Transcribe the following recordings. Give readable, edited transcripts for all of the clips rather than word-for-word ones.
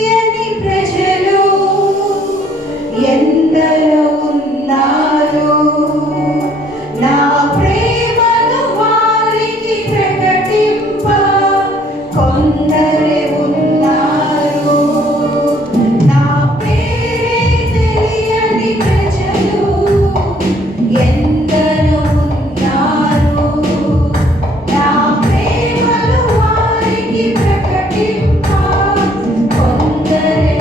తెలియని ప్రజలు ఎందరో ఉన్నారు. నా ప్రేమను వారికి ప్రకటింప కొందరే ఉన్నారు. నా పేరే తెలియని ప్రజలు ఎందరో ఉన్నారు. నా ప్రేమను వారికి ప్రకటింప కొందరే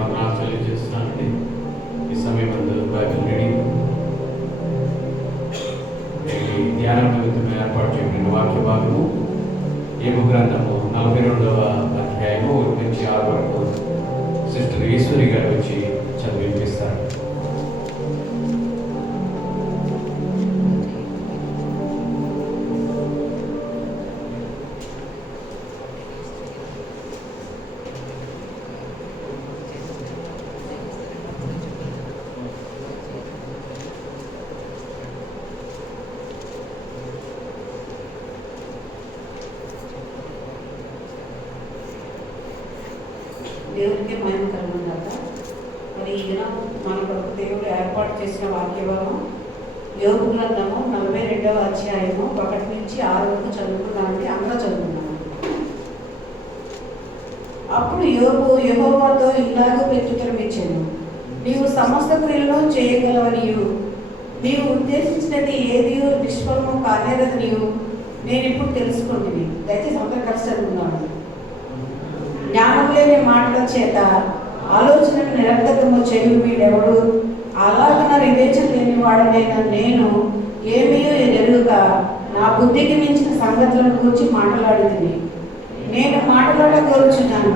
వందనాలు తెలియజేస్తున్నానండి. ఈ సమయం బైబిల్ రీడింగ్ ధ్యానం నిమిత్తం ఏర్పాటు చేయబడిన వాక్య భాగము యోబు గ్రంథము 42వ అధ్యాయము 1 నుంచి 6 వరకు సిస్టర్ ఈశ్వరి గారు వచ్చి చదివిపిస్తారు. దేవుడికి మహిమ కలుగునుగాక. మరి ఈ దినం మన కొరకు దేవుడు ఏర్పాటు చేసిన వాక్యభాగం యోబు గ్రంథము 42వ అధ్యాయము 1 నుంచి 6 వరకు చదువుకున్నామండి. అందరూ చదువుకున్నాము. అప్పుడు యోబు యెహోవాతో ఇలాగ ప్రత్యుత్తరమిచ్చాను, నీవు సమస్త క్రియలను చేయగలవనియు నీవు ఉద్దేశించినది ఏది నిష్ఫలము కానేరదనియు నేను ఇప్పుడు తెలుసుకుంటుని. దయచేసి అందరూ కలిసి చదువుకున్నాను. జ్ఞానం లేని మాటల చేత ఆలోచనను నిరర్థకము చేయు వీడెవడు? అలాగన వివేచన లేని వాడనైనా నేను ఏమీయో ఎరుగగా నా బుద్ధికి మించిన సంగతులను గురించి మాట్లాడుతుంది. నేను మాట్లాడగలుగుచున్నాను,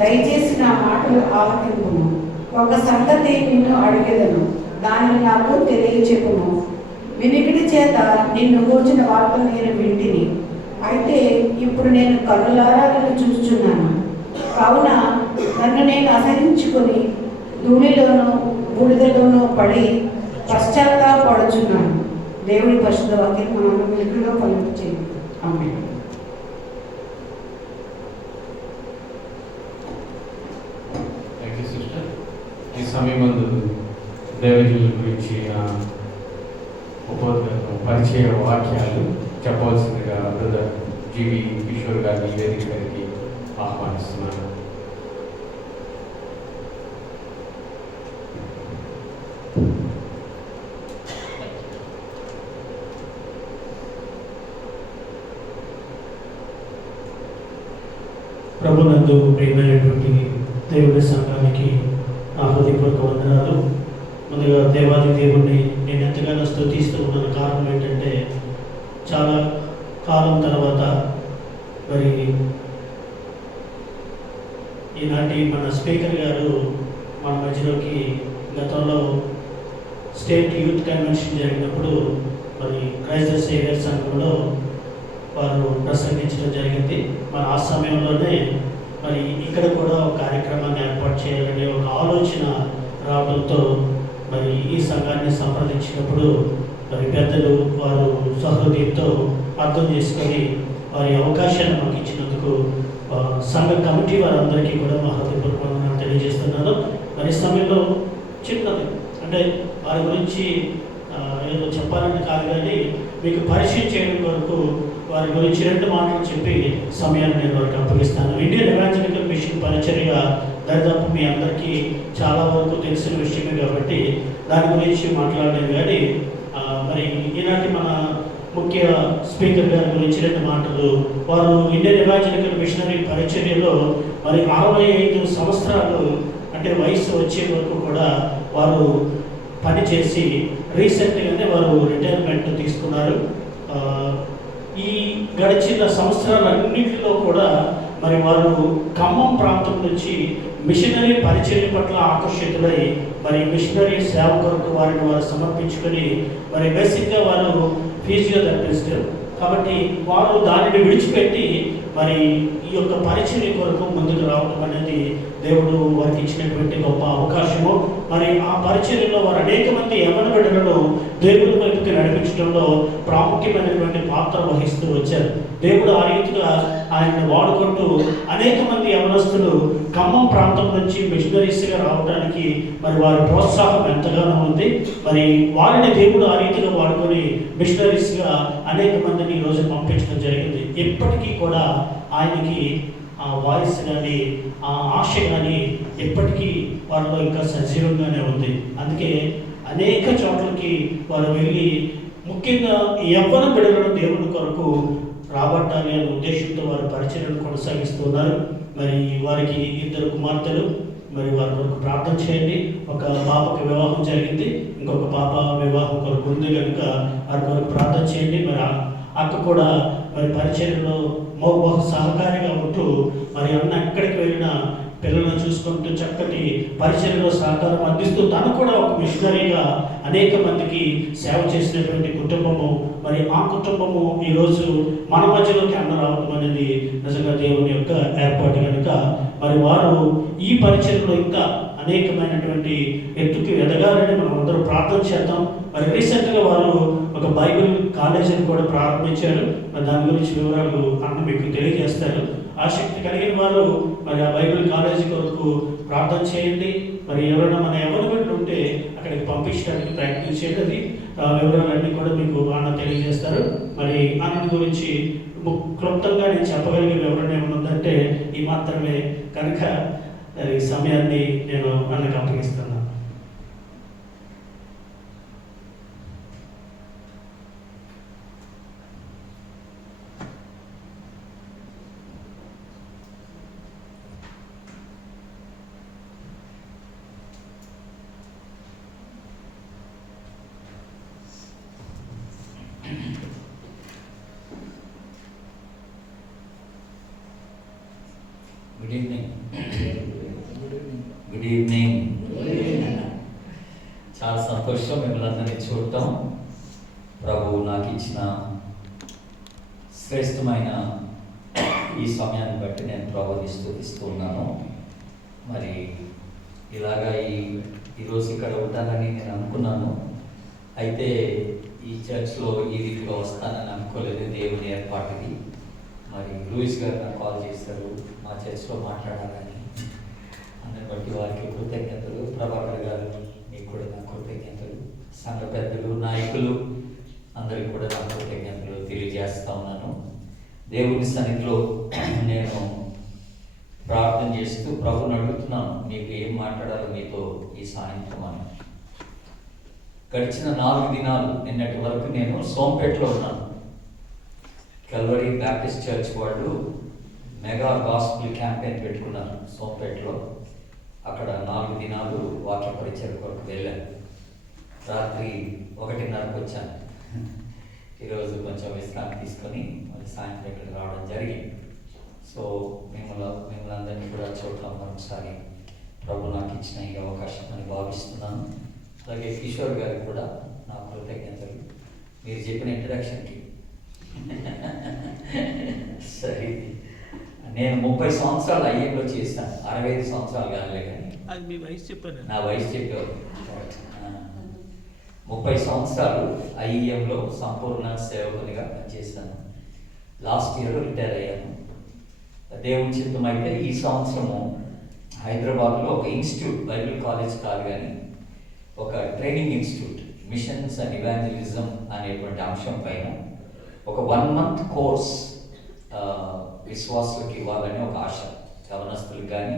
దయచేసి నా మాటలు ఆలకింపుము. ఒక సంగతి నిన్ను అడిగేదను, దానిని నాకు తెలియచెప్పుము. వినికిడి చేత నిన్ను కూర్చిన వార్తలు నేను వింటిని, అయితే ఇప్పుడు నేను కన్నులారా నిన్ను చూస్తున్నాను. కావున నన్ను నేను అసహించుకొని ధూళిలోనూ బూడిదలోనూ పడి పశ్చాత్తాపడుచున్నాను. దేవుడి పరిశుద్ధ వాక్యం మనం వెలుగులో ఫలించేది. ఆమేన్. సిస్టర్ ఈ సమయం దైవజనుల గురించి పరిచయ వాక్యాలు చెప్పవలసిందిగా బ్రదర్ జీవి కిషోర్ గారిని వేదిక గారికి ఆహ్వానిస్తున్నాను. ప్రభునందు ప్రియమైనటువంటి దేవుడి సంఘానికి నా హృదయపూర్వక వందనాలు. ముందుగా దేవాది దేవుడిని నేను ఎంతగానో స్తుతిస్తూ ఉన్న కారణం ఏంటంటే, చాలా కాలం తర్వాత మరి ఈనాటి మన స్పీకర్ గారు మన మధ్యలోకి గతంలో స్టేట్ యూత్ కన్వెన్షన్ జరిగినప్పుడు మరి క్రైస్తవ సేవియర్ సంఘంలో వారు ప్రసంగించడం జరిగింది. మరి ఆ సమయంలోనే మరి ఇక్కడ కూడా ఒక కార్యక్రమాన్ని ఏర్పాటు చేయాలనే ఒక ఆలోచన రావడంతో మరి ఈ సంఘాన్ని సంప్రదించినప్పుడు మరి పెద్దలు వారు సహృదయంతో అర్థం చేసుకొని వారి అవకాశాన్ని మాకు ఇచ్చినందుకు సంఘ కమిటీ వారందరికీ కూడా మా హృదయపూర్వక వందనాలు తెలియజేస్తున్నాను. మరి సమయంలో చిన్నది అంటే వారి గురించి ఏదో చెప్పాలని కాదు, కానీ మీకు పరిచయం చేయడం వరకు వారి గురించి 2 మాటలు చెప్పి సమయాన్ని నేను వారికి అప్పగిస్తాను. ఇండియన్ ఎవాంజలికల్ మిషన్ పరిచర్య దాదాపు మీ అందరికీ చాలా వరకు తెలిసిన విషయమే కాబట్టి దాని గురించి మాట్లాడలేదు. కానీ మరి ఈనాటి మన ముఖ్య స్పీకర్ గారి గురించి 2 మాటలు. వారు ఇండియన్ ఎవాంజలికల్ మిషనరీ పరిచర్యలో మరి 65 సంవత్సరాలు అంటే వయసు వచ్చే వరకు కూడా వారు పనిచేసి రీసెంట్గానే వారు రిటైర్మెంట్ తీసుకున్నారు. ఈ గడిచిన సంవత్సరాలన్నింటిలో కూడా మరి వారు ఖమ్మం ప్రాంతం నుంచి మిషనరీ పరిచర్య పట్ల ఆకర్షితులై మరి మిషనరీ సేవ కొరకు వారిని వారు సమర్పించుకొని మరి బేసిక్గా వారు ఫిజియోథెరపిస్ట్ కాబట్టి వారు దానిని విడిచిపెట్టి మరి ఈ యొక్క పరిచర్య కొరకు ముందుకు రావడం అనేది దేవుడు వారికి ఇచ్చినటువంటి గొప్ప అవకాశము. మరి ఆ పరిచర్యలో వారు అనేక మంది యవ్వన బిడ్డలను దేవుడి వైపుకి నడిపించడంలో ప్రాముఖ్యమైనటువంటి పాత్ర వహిస్తూ వచ్చారు. దేవుడు ఆ రీతిగా ఆయన్ని వాడుకుంటూ అనేక మంది యవనస్తులు ఖమ్మం ప్రాంతం నుంచి మిషనరీస్గా రావడానికి మరి వారి ప్రోత్సాహం ఎంతగానో ఉంది. మరి వారిని దేవుడు ఆ రీతిగా వాడుకొని మిషనరీస్గా అనేక మందిని ఈరోజు పంపించడం జరిగింది. ఇప్పటికీ కూడా ఆయనకి ఆ వాయిస్ కానీ ఆ ఆశ కానీ ఎప్పటికీ వారిలో ఇంకా సజీవంగానే ఉంది. అందుకే అనేక చోట్లకి వారు వెళ్ళి ముఖ్యంగా యవ్వన బిడ్డలను దేవుని కొరకు రాబట్టాలి అనే ఉద్దేశంతో వారు పరిచర్యను కొనసాగిస్తున్నారు. మరి వారికి 2 కుమార్తెలు మరి వారి కొరకు ప్రార్థన చేయండి. ఒక పాపకి వివాహం జరిగింది, ఇంకొక పాప వివాహం కొరకు ఉంది కనుక వారి కొరకు ప్రార్థన చేయండి. మరి అక్క కూడా మరి పరిచయంలో బహు సహకారిగా ఉంటూ మరి అన్న ఎక్కడికి వెళ్ళినా పిల్లలను చూసుకుంటూ చక్కటి పరిచయంలో సహకారం అందిస్తూ తను కూడా ఒక మిషనరీగా అనేక మందికి సేవ చేసినటువంటి కుటుంబము. మరి ఆ కుటుంబము ఈరోజు మన మధ్యలోకి అన్న రావడం అనేది నిజంగా దేవుని యొక్క ఏర్పాటు కనుక మరి వారు ఈ పరిచయంలో ఇంకా అనేకమైనటువంటి ఎత్తుకి ఎదగాలని మనం అందరూ ప్రార్థన చేద్దాం. మరి రీసెంట్గా వారు ఒక బైబిల్ కాలేజీని కూడా ప్రారంభించారు. మరి దాని గురించి వివరాలు అన్న మీకు తెలియజేస్తారు. ఆసక్తి కలిగిన వారు మరి ఆ బైబిల్ కాలేజీ కొరకు ప్రార్థన చేయండి. మరి ఎవరైనా మన ఎవరి ఉంటే అక్కడికి పంపించడానికి ప్రయత్నించేది. ఆ వివరాలన్నీ కూడా మీకు అన్న తెలియజేస్తారు. మరి అన్న గురించి క్లుప్తంగా నేను చెప్పగలిగే వివరణ ఏమైనా ఉందంటే ఈ మాత్రమే కనుక ఈ సమయాన్ని నేను అన్నకు అప్పగిస్తున్నాను. Good evening. Good evening. చాలా సంతోషం మిమ్మల్ని అందరినీ చూడటం. ప్రభువు నాకు ఇచ్చిన శ్రేష్టమైన ఈ సమయాన్ని బట్టి నేను ప్రభుని స్తుతిస్తూ ఉన్నాను. మరి ఇలాగా ఈరోజు ఇక్కడ ఉంటానని నేను అనుకున్నాను. అయితే ఈ చర్చ్లో ఈ రీతిగా వస్తానని అనుకోలేదు. దేవుని ఏర్పాటుది. మరి లూయిస్ గారు నాకు కాల్ చేశారు మా చర్చ్లో మాట్లాడాలని. అందరిని బట్టి వారికి కృతజ్ఞతలు. ప్రభాకర్ గారు మీకు కూడా నా కృతజ్ఞతలు. సంఘ పెద్దలు, నాయకులు అందరికీ కూడా నా కృతజ్ఞతలు తెలియజేస్తా ఉన్నాను. దేవుని సన్నిధిలో నేను ప్రార్థన చేస్తూ ప్రభుని అడుగుతున్నాను, మీకు ఏం మాట్లాడాలో మీతో ఈ సాయంత్రం అని. గడిచిన 4 దినాలు నిన్నటి వరకు నేను సోంపేటలో ఉన్నాను. కల్వరీ బ్యాప్టిస్ట్ చర్చ్ వాళ్ళు మెగా గాస్పుల్ క్యాంపెయిన్ పెట్టుకున్నారు సోంపేటలో. అక్కడ 4 దినాలు వాక్య పరిచయం కొరకు వెళ్ళాను. రాత్రి 1:30కి వచ్చాను. ఈరోజు కొంచెం విశ్రాంతి తీసుకొని మళ్ళీ సాయంత్రం ఇక్కడికి రావడం జరిగింది. సో మిమ్మల్ని అందరినీ కూడా చూడటం మరొకసారి ప్రభు నాకు ఇచ్చిన ఈ అవకాశం అని భావిస్తున్నాను. అలాగే కిషోర్ గారికి కూడా నా కృతజ్ఞతలు. మీరు చెప్పిన ఇంట్రడక్షన్కి సరే. నేను 30 సంవత్సరాలు ఐఎంలో చేశాను. 65 సంవత్సరాలు కాదులే కానీ అది మీ వయసు చెప్పాను. నా వయసు చెప్పేవారు. 30 సంవత్సరాలు ఐఎంలో సంపూర్ణ సేవకునిగా పనిచేశాను. లాస్ట్ ఇయర్ రిటైర్ అయ్యాను. దేవుని చిత్తం అయితే ఈ సంవత్సరము హైదరాబాద్లో ఒక ఇన్స్టిట్యూట్, బైబిల్ కాలేజ్ కాదు కానీ ఒక training institute, machines and evangelism అనేటువంటి అంశం పైన ఒక 1 month కోర్స్ విశ్వాసులకు ఇవ్వాలని ఒక ఆశ. యవనస్తులకు కానీ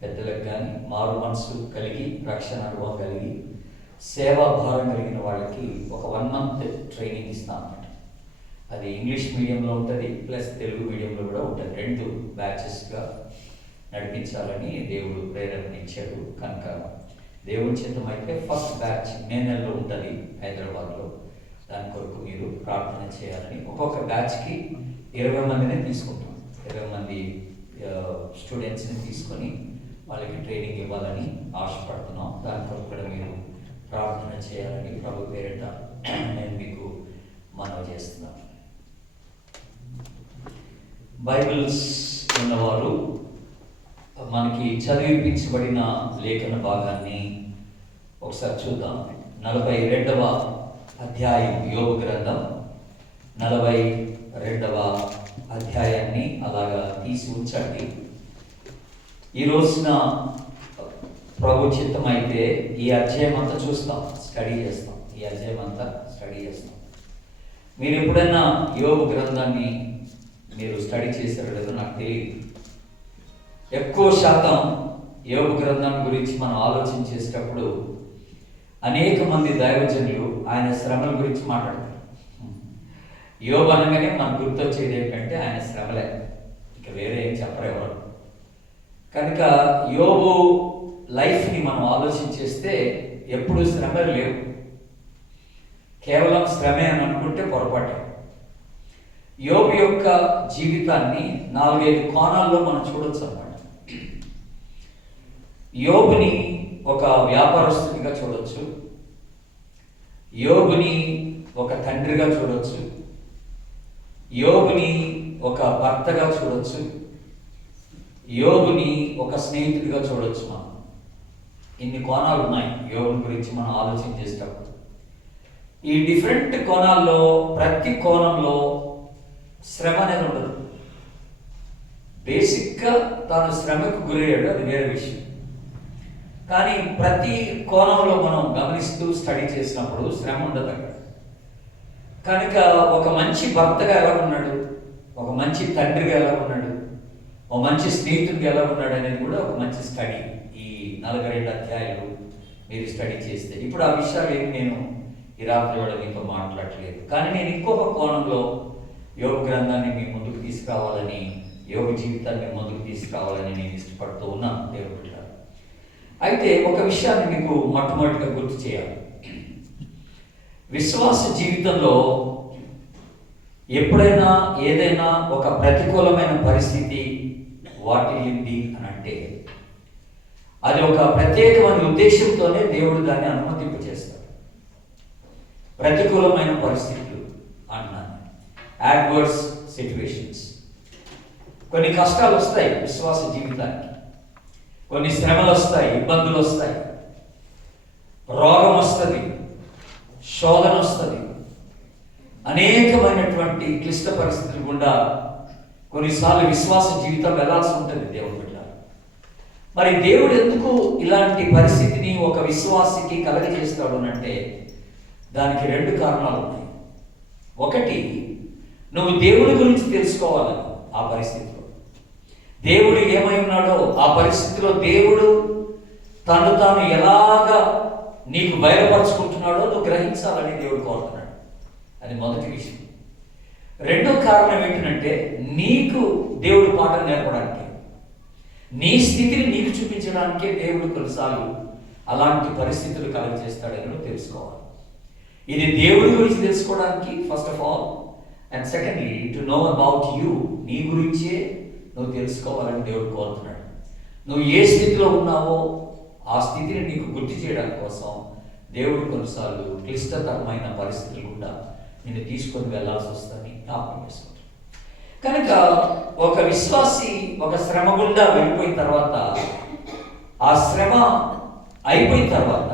పెద్దలకు కానీ మారు మనసు కలిగి రక్షణ అనుభవం కలిగి సేవా భారం కలిగిన వాళ్ళకి ఒక 1 month ట్రైనింగ్ ఇస్తాం అన్నమాట. అది ఇంగ్లీష్ మీడియంలో ఉంటుంది, ప్లస్ తెలుగు మీడియంలో కూడా ఉంటుంది. 2 బ్యాచెస్గా నడిపించాలని దేవుడు ప్రేరణ ఇచ్చాడు. కనుక దేవుని చిత్తం అయితే ఫస్ట్ బ్యాచ్ మే నెలలో ఉంటుంది హైదరాబాద్లో. దాని కొరకు మీరు ప్రార్థన చేయాలని. ఒక్కొక్క బ్యాచ్కి 20 మందినే తీసుకుంటాం. 20 మంది స్టూడెంట్స్ని తీసుకొని వాళ్ళకి ట్రైనింగ్ ఇవ్వాలని ఆశపడుతున్నాం. దాని కొరకు కూడా మీరు ప్రార్థన చేయాలని ప్రభు పేరిట నేను మీకు మనవి చేస్తున్నాను. బైబిల్స్ ఉన్నవారు మనకి చదివించబడిన లేఖన భాగాన్ని ఒకసారి చూద్దాం. 42వ అధ్యాయం యోబు గ్రంథం 42వ అధ్యాయాన్ని అలాగా తీసి ఉంచండి. ఈ రోజున ప్రభు చిత్తం అయితే ఈ అధ్యాయం అంతా చూస్తాం, స్టడీ చేస్తాం. ఈ అధ్యాయం అంతా స్టడీ చేస్తాం. మీరు ఎప్పుడైనా యోబు గ్రంథాన్ని మీరు స్టడీ చేశారో లేదో నాకు తెలియదు. ఎక్కువ శాతం యోబు గ్రంథం గురించి మనం ఆలోచన చేసేటప్పుడు అనేక మంది దైవజనులు ఆయన శ్రమల గురించి మాట్లాడతారు. యోబు అనగానే మనకు గుర్తొచ్చేది ఏంటంటే ఆయన శ్రమలే, ఇక వేరే ఏం చెప్పరు ఎవరు. కనుక యోబు లైఫ్ని మనం ఆలోచన చేస్తే ఎప్పుడు శ్రమలు లేవు. కేవలం శ్రమే అని అనుకుంటే పొరపాటే. యోబు యొక్క జీవితాన్ని 4-5 కోణాల్లో మనం చూడొచ్చు అన్నమాట. యోబుని ఒక వ్యాపారస్తునిగా చూడొచ్చు, యోబుని ఒక తండ్రిగా చూడొచ్చు, యోబుని ఒక భర్తగా చూడొచ్చు, యోబుని ఒక స్నేహితుడిగా చూడొచ్చు. మనం ఇన్ని కోణాలు ఉన్నాయి యోబుని గురించి మనం ఆలోచన చేసేటప్పుడు. ఈ డిఫరెంట్ కోణాల్లో ప్రతి కోణంలో శ్రమ అనేది ఉండదు. బేసిక్గా తాను శ్రమకు గురయ్యాడు, అది వేరే విషయం. కానీ ప్రతి కోణంలో మనం గమనిస్తూ స్టడీ చేసినప్పుడు శ్రమ ఉండదు అక్కడ. కనుక ఒక మంచి భర్తగా ఎలా ఉన్నాడు, ఒక మంచి తండ్రిగా ఎలా ఉన్నాడు, ఒక మంచి స్నేహితుడిగా ఎలా ఉన్నాడు అనేది కూడా ఒక మంచి స్టడీ. ఈ 42 అధ్యాయాలు మీరు స్టడీ చేస్తే ఇప్పుడు ఆ విషయాలు ఏమి నేను ఈ రాత్రి కూడా మీతో మాట్లాడలేదు. కానీ నేను ఇంకొక కోణంలో యోగ గ్రంథాన్ని మీ ముందుకు తీసుకురావాలని, యోగ జీవితాన్ని ముందుకు తీసుకురావాలని నేను ఇష్టపడుతూ ఉన్నాను దేవుడి. అయితే ఒక విషయాన్ని మీకు మొట్టమొదటిగా గుర్తు చేయాలి. విశ్వాస జీవితంలో ఎప్పుడైనా ఏదైనా ఒక ప్రతికూలమైన పరిస్థితి వాటిల్లింది అని అంటే అది ఒక ప్రత్యేకమైన ఉద్దేశంతోనే దేవుడు దాన్ని అనుమతింప చేస్తాడు. ప్రతికూలమైన పరిస్థితులు అన్నాను, యాడ్వర్స్ సిచ్యువేషన్స్. కొన్ని కష్టాలు వస్తాయి విశ్వాస జీవితానికి, కొన్ని శ్రమలు వస్తాయి, ఇబ్బందులు వస్తాయి, రోగం వస్తుంది, శోధన వస్తుంది, అనేకమైనటువంటి క్లిష్ట పరిస్థితులు గుండా కొన్నిసార్లు విశ్వాస జీవితం వెళ్లాల్సి ఉంటుంది దేవుడి బిడ్డ. మరి దేవుడు ఎందుకు ఇలాంటి పరిస్థితిని ఒక విశ్వాసికి కలగజేస్తాడు అంటే దానికి 2 కారణాలు ఉన్నాయి. ఒకటి, నువ్వు దేవుడి గురించి తెలుసుకోవాలని. ఆ పరిస్థితిలో దేవుడు ఏమై ఉన్నాడో, ఆ పరిస్థితిలో దేవుడు తను తాను ఎలాగా నీకు బయలుపరుచుకుంటున్నాడో నువ్వు గ్రహించాలని దేవుడు కోరుతున్నాడు. అది మొదటి విషయం. రెండో కారణం ఏంటంటే నీకు దేవుడి పాఠం నేర్పడానికి, నీ స్థితిని నీకు చూపించడానికే దేవుడు కొన్నిసార్లు అలాంటి పరిస్థితులు కలుగజేస్తాడని నువ్వు తెలుసుకోవాలి. ఇది దేవుడి గురించి తెలుసుకోవడానికి first of all, and secondly to know about you, నీ గురించే నువ్వు తెలుసుకోవాలని దేవుడు కోరుతున్నాడు. నువ్వు ఏ స్థితిలో ఉన్నావో ఆ స్థితిని నీకు గుర్తు చేయడం కోసం దేవుడు కొన్నిసార్లు క్లిష్టతరమైన పరిస్థితులు గుండా నిన్ను తీసుకొని వెళ్లాల్సి వస్తుందని జ్ఞాపకం చేసుకుంటాడు. కనుక ఒక విశ్వాసి ఒక శ్రమ గుండా వెళ్ళిపోయిన తర్వాత, ఆ శ్రమ అయిపోయిన తర్వాత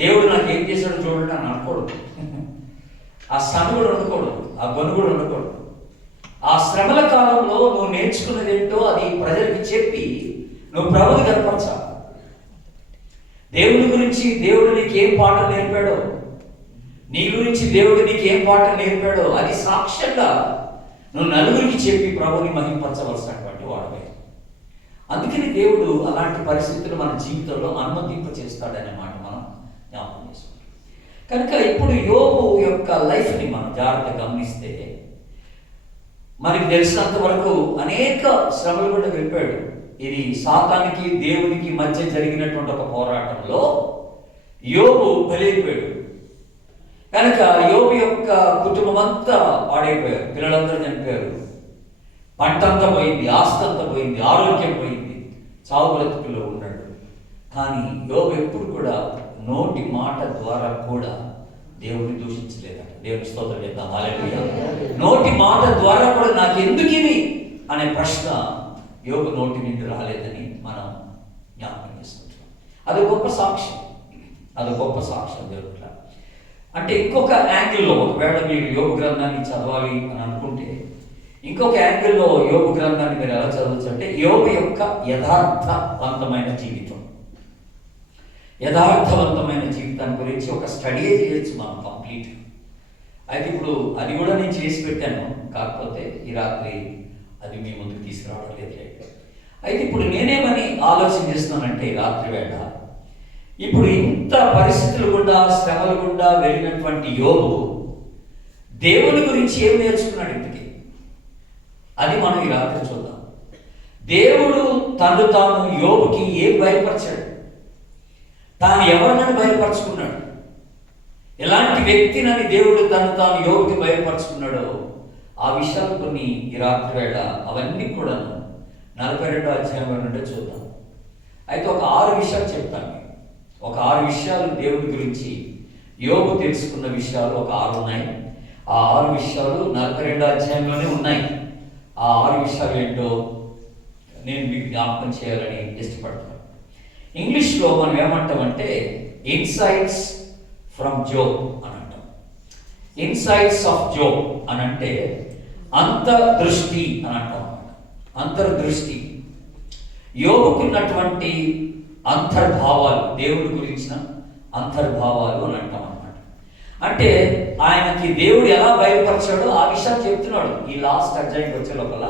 దేవుడు నాకు ఏం చేశాడో చూడండి అని అనకూడదు. ఆ శ్రమ కూడా ఉండకూడదు, ఆ గొను కూడా ఉండకూడదు. ఆ శ్రమల కాలంలో నువ్వు నేర్చుకున్నది ఏంటో అది ప్రజలకి చెప్పి నువ్వు ప్రభువుని కనపరచాలి. దేవుడి గురించి దేవుడు నీకు ఏం పాఠం నేర్పాడో, నీ గురించి దేవుడు నీకు ఏం పాఠం నేర్పాడో అది సాక్ష్యంగా నువ్వు నలుగురికి చెప్పి ప్రభువుని మహింపరచవలసినటువంటి వాడవే. అందుకని దేవుడు అలాంటి పరిస్థితులు మన జీవితంలో అనుమతింప చేస్తాడనే మాట మనం జ్ఞాపకం చేసుకుంటాం. కనుక ఇప్పుడు యోబు యొక్క లైఫ్ని మనం జాగ్రత్తగా గమనిస్తే మనకి తెలిసినంత వరకు అనేక శ్రమలు కూడా వెళ్ళిపోయాడు. ఇది సాతానికి దేవునికి మధ్య జరిగినటువంటి ఒక పోరాటంలో యోబు బలైపోయాడు. కనుక యోబు యొక్క కుటుంబం అంతా పాడైపోయారు, పిల్లలందరూ చనిపోయారు, పంట అంతా పోయింది, ఆస్తి అంతా పోయింది, ఆరోగ్యం పోయింది, చావు బ్రతుకులో ఉన్నాడు. కానీ యోబు ఎప్పుడు కూడా నోటి మాట ద్వారా కూడా దేవుడిని దూషించలేదట. దేవుని స్తోత్రం చేద్దాం, హల్లెలూయా. నోటి మాట ద్వారా కూడా నాకు ఎందుకు ఇవి అనే ప్రశ్న యోబు నోటి నుండి రాలేదని మనం జ్ఞాపకం చేసుకుంటున్నాం. అది గొప్ప సాక్ష్యం, అది గొప్ప సాక్ష్యం దేవుడు. అంటే ఇంకొక యాంగిల్లో ఒకవేళ మీరు యోబు గ్రంథాన్ని చదవాలి అని అనుకుంటే ఇంకొక యాంగిల్లో యోబు గ్రంథాన్ని మీరు ఎలా చదవచ్చు అంటే యోబు యొక్క యథార్థవంతమైన జీవితం, యథార్థవంతమైన జీవితాన్ని గురించి ఒక స్టడీ చేయొచ్చు మనం కంప్లీట్. అయితే ఇప్పుడు అది కూడా నేను చేసి పెట్టాను, కాకపోతే ఈ రాత్రి అది మీ ముందుకు తీసుకురావడం లేదు. అయితే ఇప్పుడు నేనేమని ఆలోచన చేస్తున్నానంటే ఈ రాత్రి వేళ ఇప్పుడు ఇంత పరిస్థితులు గుండా శ్రమలు గుండా వెళ్ళినటువంటి యోబు దేవుని గురించి ఏం నేర్చుకున్నాడు ఇంతకీ, అది మనం ఈ రాత్రి చూద్దాం. దేవుడు తాను యోబుకి ఏం బయలుపరిచాడు? తాను ఎవరినని బయలుపరుచుకున్నాడు? ఎలాంటి వ్యక్తినని దేవుడు తాను యోబుకి బయలుపరుచుకున్నాడో ఆ విషయాలు కొన్ని ఈ రాత్రి వేళ అవన్నీ కూడా 42వ అధ్యాయంలో నుండి చూద్దాం. అయితే ఒక 6 విషయాలు చెప్తాను. ఒక 6 విషయాలు దేవుడి గురించి యోబు తెలుసుకున్న విషయాలు ఒక 6 ఉన్నాయి. ఆ 6 విషయాలు 42వ అధ్యాయంలోనే ఉన్నాయి. ఆ 6 విషయాలు ఏంటో నేను మీకు జ్ఞాపకం చేయాలని ఇష్టపడతాను. ఇంగ్లీష్లో మనం ఏమంటామంటే ఇన్సైట్స్ ఫ్రమ్ జోబ్ అని అంటాం. ఇన్సైట్స్ ఆఫ్ జోబ్ అని అంటే అంతర్దృష్టి అని అంటాం. అంతర్దృష్టి, యోబుకున్నటువంటి అంతర్భావాలు, దేవుడి గురించిన అంతర్భావాలు అని అంటాం అన్నమాట. అంటే ఆయనకి దేవుడు ఎలా బయలుపరిచాడో ఆ విషయాలు చెప్తున్నాడు. ఈ లాస్ట్ అధ్యాయంకి వచ్చే లోపల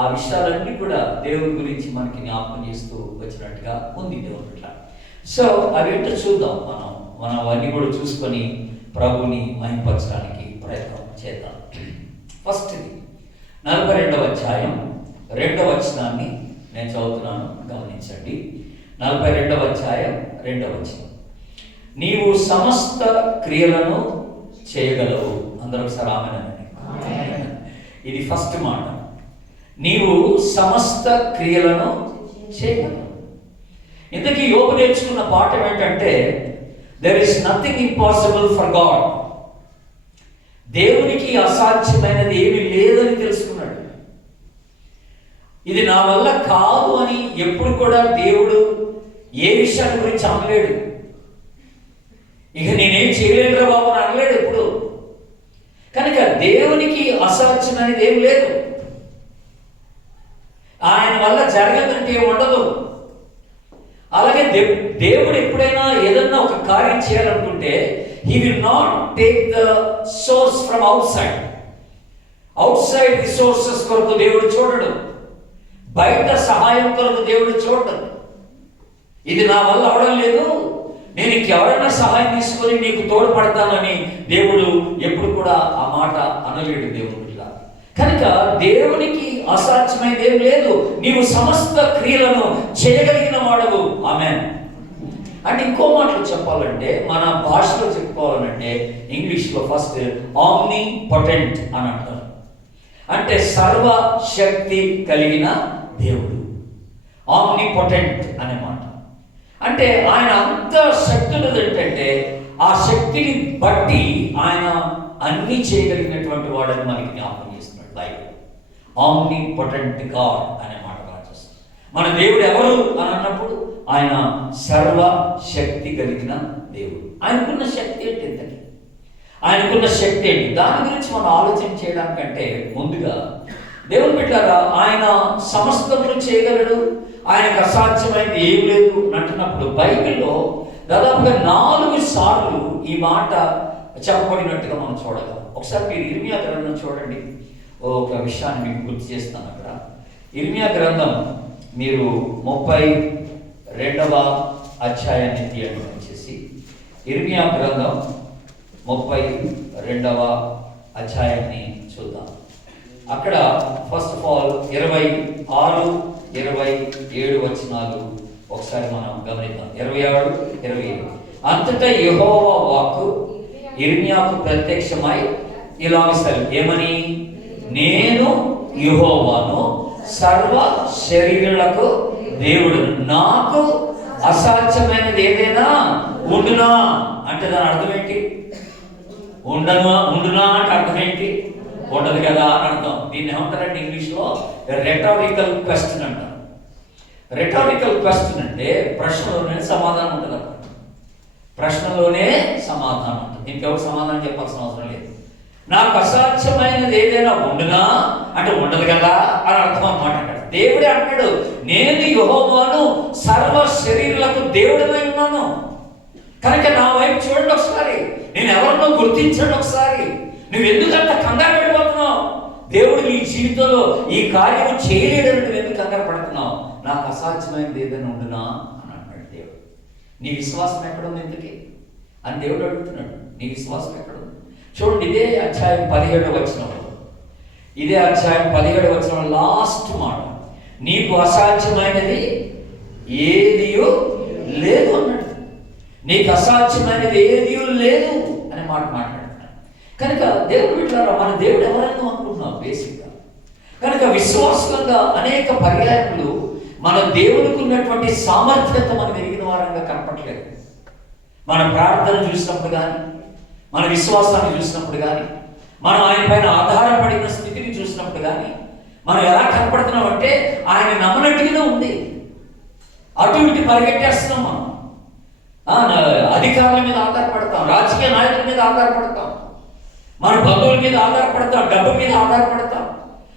ఆ విషయాలన్నీ కూడా దేవుడి గురించి మనకి జ్ఞాపకం చేస్తూ వచ్చినట్టుగా ఉంది దేవుడిట్లా. సో అవేంటో చూద్దాం. మనం అవన్నీ కూడా చూసుకొని ప్రభుని మహింపరచడానికి ప్రయత్నం చేద్దాం. ఫస్ట్ది 42వ అధ్యాయం 2వ వచనాన్ని నేను చదువుతున్నాను, గమనించండి. 42వ అధ్యాయం 2వ వచనం. నీవు సమస్త క్రియలను చేయగలవు. అందరూ ఒకసారి ఆమేనండి. ఇది ఫస్ట్ మాట. నీవు సమస్త క్రియలను చేయగలవు. ఇంతకీ యోబు నేర్చుకున్న పాఠం ఏంటంటే there is nothing impossible for God. దేవునికి అసాధ్యమైనది ఏమీ లేదని తెలుసుకున్నాడు. ఇది నా వల్ల కాదు అని ఎప్పుడు కూడా దేవుడు ఏ విషయాన్ని గురించి అనలేడు. ఇక నేనేం చేయలేదురా బాబు అని అనలేడు ఎప్పుడు. కనుక దేవునికి అసాధ్యమైనది ఏం లేదు. ఆయన వల్ల జరగదంటే ఉండదు. అలాగే దేవుడు ఎప్పుడైనా ఏదన్నా ఒక కార్యం చేయాలనుకుంటే he will not take the source from outside resources కొరకు దేవుడు చూడడు. బయట సహాయం కొరకు దేవుడు చూడడు. ఇది నా వల్ల అవడం లేదు, నేను ఇంకెవరైనా సహాయం తీసుకొని నీకు తోడ్పడతానని దేవుడు ఎప్పుడు కూడా ఆ మాట అనలేడు దేవుడిలా. కనుక దేవునికి అసాధ్యమైనది ఏం లేదు. నీవు సమస్త క్రియలను చేయగలిగిన వాడవు. ఆమేన్. అంటే ఇంకో మాటలు చెప్పాలంటే, మన భాషలో చెప్పుకోవాలంటే ఇంగ్లీష్లో ఫస్ట్ ఆమ్ని పొటెంట్ అని అంటారు. అంటే సర్వశక్తి కలిగిన దేవుడు. ఆమ్ని పొటెంట్ అనే మాట అంటే ఆయన అంత శక్తులది ఏంటంటే ఆ శక్తిని బట్టి ఆయన అన్ని చేయగలిగినటువంటి వాడని మనకి జ్ఞాపకం చేస్తున్నాడు బైబిల్. ఆమ్ని పొటెంట్ గాడ్ అనే మాట రాజేస్తుంది. మన దేవుడు ఎవరు అని అన్నప్పుడు ఆయన సర్వశక్తి కలిగిన దేవుడు. ఆయనకున్న శక్తి ఏంటి? ఇంతకీ ఆయనకున్న శక్తి ఏంటి? దాని గురించి మనం ఆలోచన చేయడానికంటే ముందుగా దేవుని బిడ్డలారా, ఆయన సమస్తమును చేయగలడు, ఆయనకు అసాధ్యమైనది ఏం లేదు అంటున్నప్పుడు బైబిల్లో దాదాపుగా 4 సార్లు ఈ మాట చెప్పబడినట్టుగా మనం చూడగలం. ఒకసారి మీరు ఇర్మియా గ్రంథం చూడండి. ఒక విషయాన్ని మీకు గుర్తు చేస్తాను. అక్కడ ఇర్మియా గ్రంథం మీరు 32వ అధ్యాయాన్ని తీయడం వచ్చేసి ఇర్మియా గ్రంథం 32వ అధ్యాయాన్ని చూద్దాం. అక్కడ ఫస్ట్ ఆఫ్ ఆల్ 26, 27 వచనాలు ఒకసారి మనం గమనిద్దాం. 26, 27. అంతటా యెహోవా వాక్కు ఇర్మియాకు ప్రత్యక్షమై ఇలా ఇస్తారు. ఏమని? నేను యెహోవాను, సర్వ శరీరులకు దేవుడు, నాకు అసాధ్యమైనది ఏదైనా ఉండునా అంటే దాని అర్థం ఏంటి? ఉండునా అంటే అర్థం ఏంటి? ఉండదు కదా అని అర్థం. దీన్ని ఏమంటారంటే ఇంగ్లీష్లో రెటారికల్ క్వశ్చన్ అంటారు. రెటారికల్ క్వశ్చన్ అంటే ప్రశ్నలోనే సమాధానం ఉంటుంది అన్నమాట. ప్రశ్నలోనే సమాధానం ఉంటుంది. ఇంకెవరు సమాధానం చెప్పాల్సిన అవసరం లేదు. నాకు అసాధ్యమైనది ఏదైనా ఉండునా అంటే ఉండదు కదా అని అర్థం అన్నమాట. అక్కడ దేవుడే అంటాడు, నేను యెహోవాను, సర్వ శరీరులకు దేవుడినై ఉన్నాను. కనుక నా వైపు చూడండి ఒకసారి, నేను ఎవరినో గుర్తించండి ఒకసారి. నువ్వు ఎందుకంత కంగారు పడిపోతున్నావు? దేవుడు నీ జీవితంలో ఈ కార్యం చేయలేడని నువ్వు ఎందుకు కంగారు పడుతున్నావు? నాకు అసాధ్యమైనది ఏదైనా ఉండునా అని అంటాడు దేవుడు. నీ విశ్వాసం ఎక్కడుంది ఎందుకే అని దేవుడు అడుగుతున్నాడు. నీ విశ్వాసం ఎక్కడుంది? చూడండి, ఇదే అధ్యాయం 17వ వచనంలో, ఇదే అధ్యాయం 17వ వచనంలో లాస్ట్ మాట, నీకు అసాధ్యమైనది ఏదియో లేదు అన్నాడు. నీకు అసాధ్యమైనది ఏదియో లేదు అనే మాట మాట్లాడుతున్నాడు. కనుక దేవుడు బిడ్డలారా, మన దేవుడు ఎవరైనా అనుకుంటున్నాం బేసిక్గా. కనుక విశ్వాసంగా అనేక పర్యాయములు మన దేవునికి ఉన్నటువంటి సామర్థ్యత మనకు ఎరిగిన వారంగా కనపట్లేదు. మన ప్రార్థన చూసినప్పుడు కానీ, మన విశ్వాసాన్ని చూసినప్పుడు కానీ, మనం ఆయన పైన ఆధారపడిన స్థితిని చూసినప్పుడు కానీ మనం ఎలా కనపడుతున్నాం అంటే ఆయన నమ్మనట్టుగానే ఉంది. అటు ఇటు పరిగెట్టేస్తున్నాం. మనం అధికారుల మీద ఆధారపడతాం, రాజకీయ నాయకుల మీద ఆధారపడతాం, మన బంధువుల మీద ఆధారపడతాం, డబ్బు మీద ఆధారపడతాం,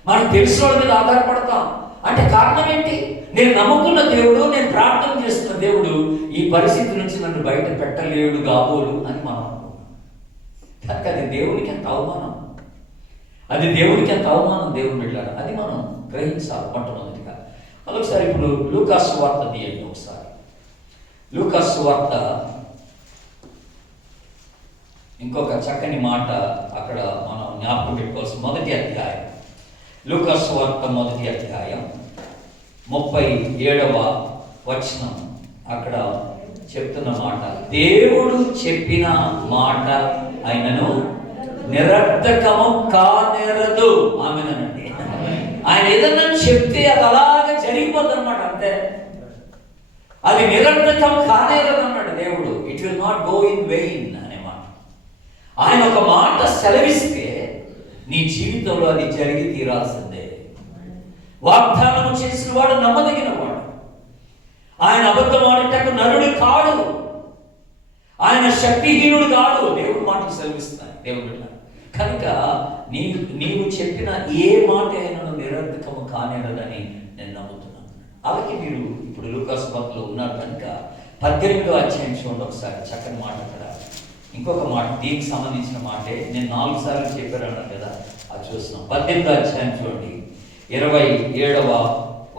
మనకు తెలిసిన వాళ్ళ మీద ఆధారపడతాం. అంటే కారణం ఏంటి? నేను నమ్ముకున్న దేవుడు, నేను ప్రార్థన చేస్తున్న దేవుడు ఈ పరిస్థితి నుంచి నన్ను బయట పెట్టలేడు కాబోలు అని మనం అనుకున్నాం. కనుక అది దేవునికి ఎంత అవమానం, అది దేవునికి ఎంత అవమానం దేవుడు బిడ్డలారా. అది మనం గ్రహించాలి మొట్టమొదటిగా. ఒకసారి ఇప్పుడు లూకాసు సువార్త తీయండి. ఒకసారి లూకాసు సువార్త ఇంకొక చక్కని మాట అక్కడ మనం జ్ఞాపకం పెట్టుకోవాల్సిన మొదటి అధ్యాయం. లూకాసు సువార్త మొదటి అధ్యాయం 37వ వచనం. అక్కడ చెప్తున్న మాట, దేవుడు చెప్పిన మాట ఆయనను నిరర్థకము కానేరదు. ఆమెనండి. ఆయన ఏదన్నా చెప్తే అది అలాగే జరిగిపోతుంది అనమాట, అంతే. అది నిరర్థకం కానేరదు అన్నాడు దేవుడు. It will not go in vein అనే మాట. ఆయన ఒక మాట సెలవిస్తే నీ జీవితంలో అది జరిగి తీరాల్సిందే. వాగ్దానం చేసిన వాడు నమ్మదగిన వాడు. ఆయన అబద్ధం ఆడటకు నరుడు కాడు, ఆయన శక్తిహీనుడు కాడు. దేవుడు మాటలు సెలవిస్తాయి దేవుడు. కనుక నీవు చెప్పిన ఏ మాట అయినా నిరర్థకము కానేరదని నేను నమ్ముతున్నాను. అలాగే మీరు ఇప్పుడు లూకాసు సువార్తలో ఉన్నారు కనుక 18వ అధ్యాయం చూడండి ఒకసారి. చక్కని మాట అక్కడ ఇంకొక మాట దీనికి సంబంధించిన మాటే. నేను 4 సార్లు చెప్పాను కదా, అది చూస్తున్నాం. 18వ అధ్యాయం చూడండి, 27వ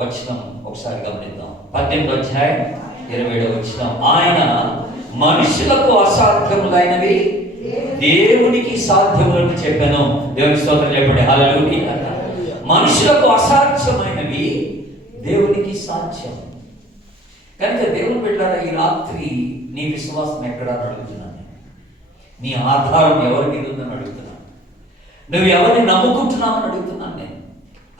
వచనం ఒకసారి గమనిద్దాం. 18వ అధ్యాయం 27వ వచనం. ఆయన మనుషులకు అసాధ్యములైనవి దేవునికి సాధ్యములని చెప్పాను. దేవుని స్తోత్రం చెప్పండి. హల్లెలూయా. మనుషులకు అసాధ్యమైనవి దేవునికి సాధ్యం. కనుక దేవుని బిడ్డలారా, ఈ రాత్రి నీ విశ్వాసం ఎక్కడా అడుగుతున్నాను. నీ ఆధారం ఎవరి మీద ఉందని అడుగుతున్నాను. నువ్వు ఎవరిని నమ్ముకుంటున్నావని అడుగుతున్నాను నేను.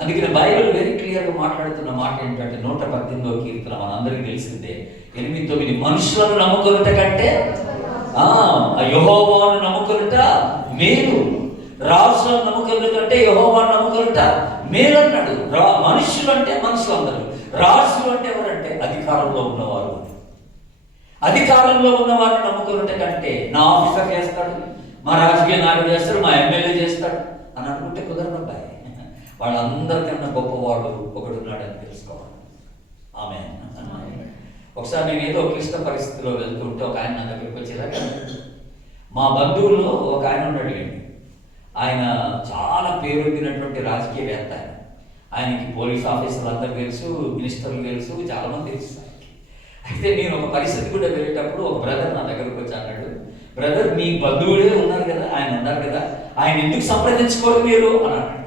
అందుకని బైబిల్ వెరీ క్లియర్గా మాట్లాడుతున్న మాట ఏంటంటే 118వ కీర్తన మనందరికీ తెలిసిందే 8-9. మనుషులను నమ్ముకున్నట కంటే యెహోవాను నమ్ముకున్నట మేలు, రాజులను నమ్ముకున్న కంటే యెహోవాను నమ్ముకున్నట మేలు అన్నాడు. మనుషులు అంటే మనుషులు అందరూ, రాజులు అంటే ఎవరంటే అధికారంలో ఉన్నవారు. అధికారంలో ఉన్నవారిని నమ్ముకున్నట కంటే నా ఆఫీసర్ చేస్తాడు, మా రాజకీయ నాయకుడు చేస్తాడు, మా ఎమ్మెల్యే చేస్తాడు అని అనుకుంటే కుదరదు అబ్బాయి. వాళ్ళందరికన్నా గొప్పవాడు ఒకడున్నాడని తెలుసుకోవాలి. ఆమేన్. ఒకసారి నేను ఏదో క్లిష్ట పరిస్థితిలో వెళ్తుంటే ఒక ఆయన నా దగ్గరికి వచ్చేలాగా, మా బంధువుల్లో ఒక ఆయన ఉన్నాడు. ఆయన చాలా పేరొందినటువంటి రాజకీయవేత్త. ఆయనకి పోలీస్ ఆఫీసర్లు అందరూ తెలుసు, మినిస్టర్లు తెలుసు, చాలామంది తెలుసు. అయితే నేను ఒక పరిస్థితి కూడా వెళ్ళేటప్పుడు ఒక బ్రదర్ నా దగ్గరకు వచ్చి అన్నాడు, బ్రదర్ మీ బంధువులే ఉన్నారు కదా, ఆయన ఉన్నారు కదా, ఆయన ఎందుకు సంప్రదించుకోరు మీరు అని అన్నాడు.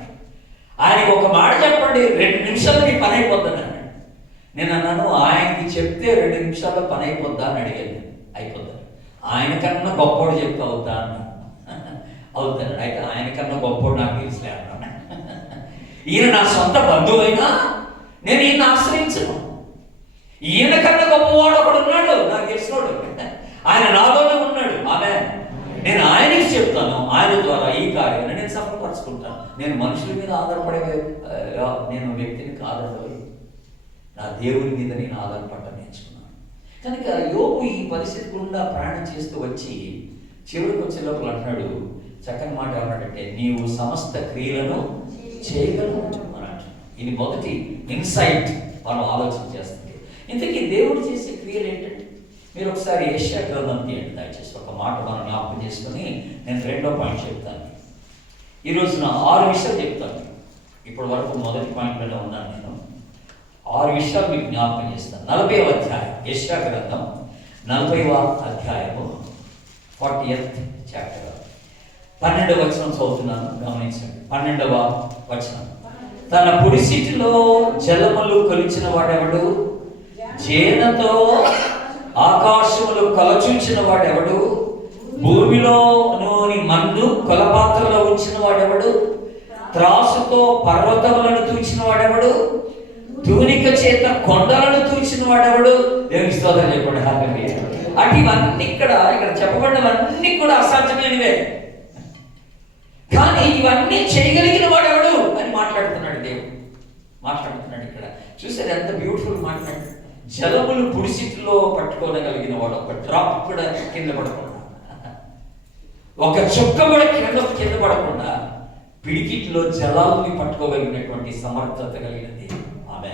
ఆయనకి ఒక మాట చెప్పండి, 2 నిమిషాల్లో మీ పని అయిపోద్ది అన్నాడు. నేను అన్నాను, ఆయనకి చెప్తే 2 నిమిషాల్లో పని అయిపోద్దా అని అడిగాను. అయిపోద్దాను. ఆయన కన్నా గొప్పోడు చెప్తే అవుతా అన్నాడు. అవుతాడు. అయితే ఆయన కన్నా గొప్పోడు నాకు తెలుసులే అన్నాడు. ఈయన నా సొంత బంధువైనా నేను ఈయన ఆశ్రయించను. ఈయన కన్నా గొప్పవాడు ఒకడు ఉన్నాడు, నాకు తెలిసినోడు. ఆయన నాలోనే ఉన్నాడు. ఆమేన్. నేను ఆయనకి చెప్తాను, ఆయన ద్వారా ఈ కార్యాన్ని నేను సఫలపరుచుకుంటాను. నేను మనుషుల మీద ఆధారపడే నేను వ్యక్తిని కాదండి, నా దేవుని మీద నేను ఆధారపడటం నేర్చుకున్నాను. కనుక యోబు ఈ పరిస్థితి గుండా ప్రయాణం చేస్తూ వచ్చి చివరికి వచ్చే లోపల అంటున్నాడు, చక్కని మాట ఏమన్నాడంటే, నీవు సమస్త క్రియలను చేయగలవు అన్నాడు. ఇది మొదటి ఇన్సైట్ మనం ఆలోచన చేస్తుంది. ఇంతకీ దేవుడు చేసే క్రియలు ఏంటంటే, మీరు ఒకసారి యెషయా గ్రంథం తీయండి దయచేసి. ఒక మాట మనం జ్ఞాపకం చేసుకుని నేను 2వ పాయింట్ చెప్తాను. ఈరోజు నా 6 విషయాలు చెప్తాను. ఇప్పటి వరకు మొదటి పాయింట్లోనే ఉన్నాను నేను. 6 విషయాలు మీకు జ్ఞాపకం చేస్తాను. 40వ అధ్యాయం యెషయా గ్రంథం 40వ అధ్యాయము 40th చాప్టర్ 12వ వచనం చదువుతున్నాను, గమనించండి. 12వ వచనం. తన పురిసిటిలో జలములు కొలిచిన వాడెవడు? జేనతో ఆకాశములు కొలచూచిన వాడెవడు? భూమిలోని మన్ను కొలపాత్రలో ఉంచిన వాడెవడు? త్రాసుతో పర్వతములను తూచిన వాడెవడు? తూనిక చేత కొండలను తూచిన వాడెవడు? దేవుని స్తోత్రం చెప్పండి. హల్లెలూయా. అంటే ఇవన్నీ ఇక్కడ చెప్పబడినవన్నీ కూడా అసాధ్యమైనవే, కానీ ఇవన్నీ చేయగలిగిన వాడెవడు అని మాట్లాడుతున్నాడు దేవుడు. మాట్లాడుతున్నాడు ఇక్కడ. చూసారు ఎంత బ్యూటిఫుల్ మాట్లాడు. జలములు పుడిసిట్లో పట్టుకోగలిగిన వాడు, ఒక డ్రాప్ కూడా కింద పడకుండా, ఒక చుక్క కూడా కింద పడకుండా పిడికిట్లో జలాలని పట్టుకోగలిగినటువంటి సమర్థత కలిగినది ఆమె.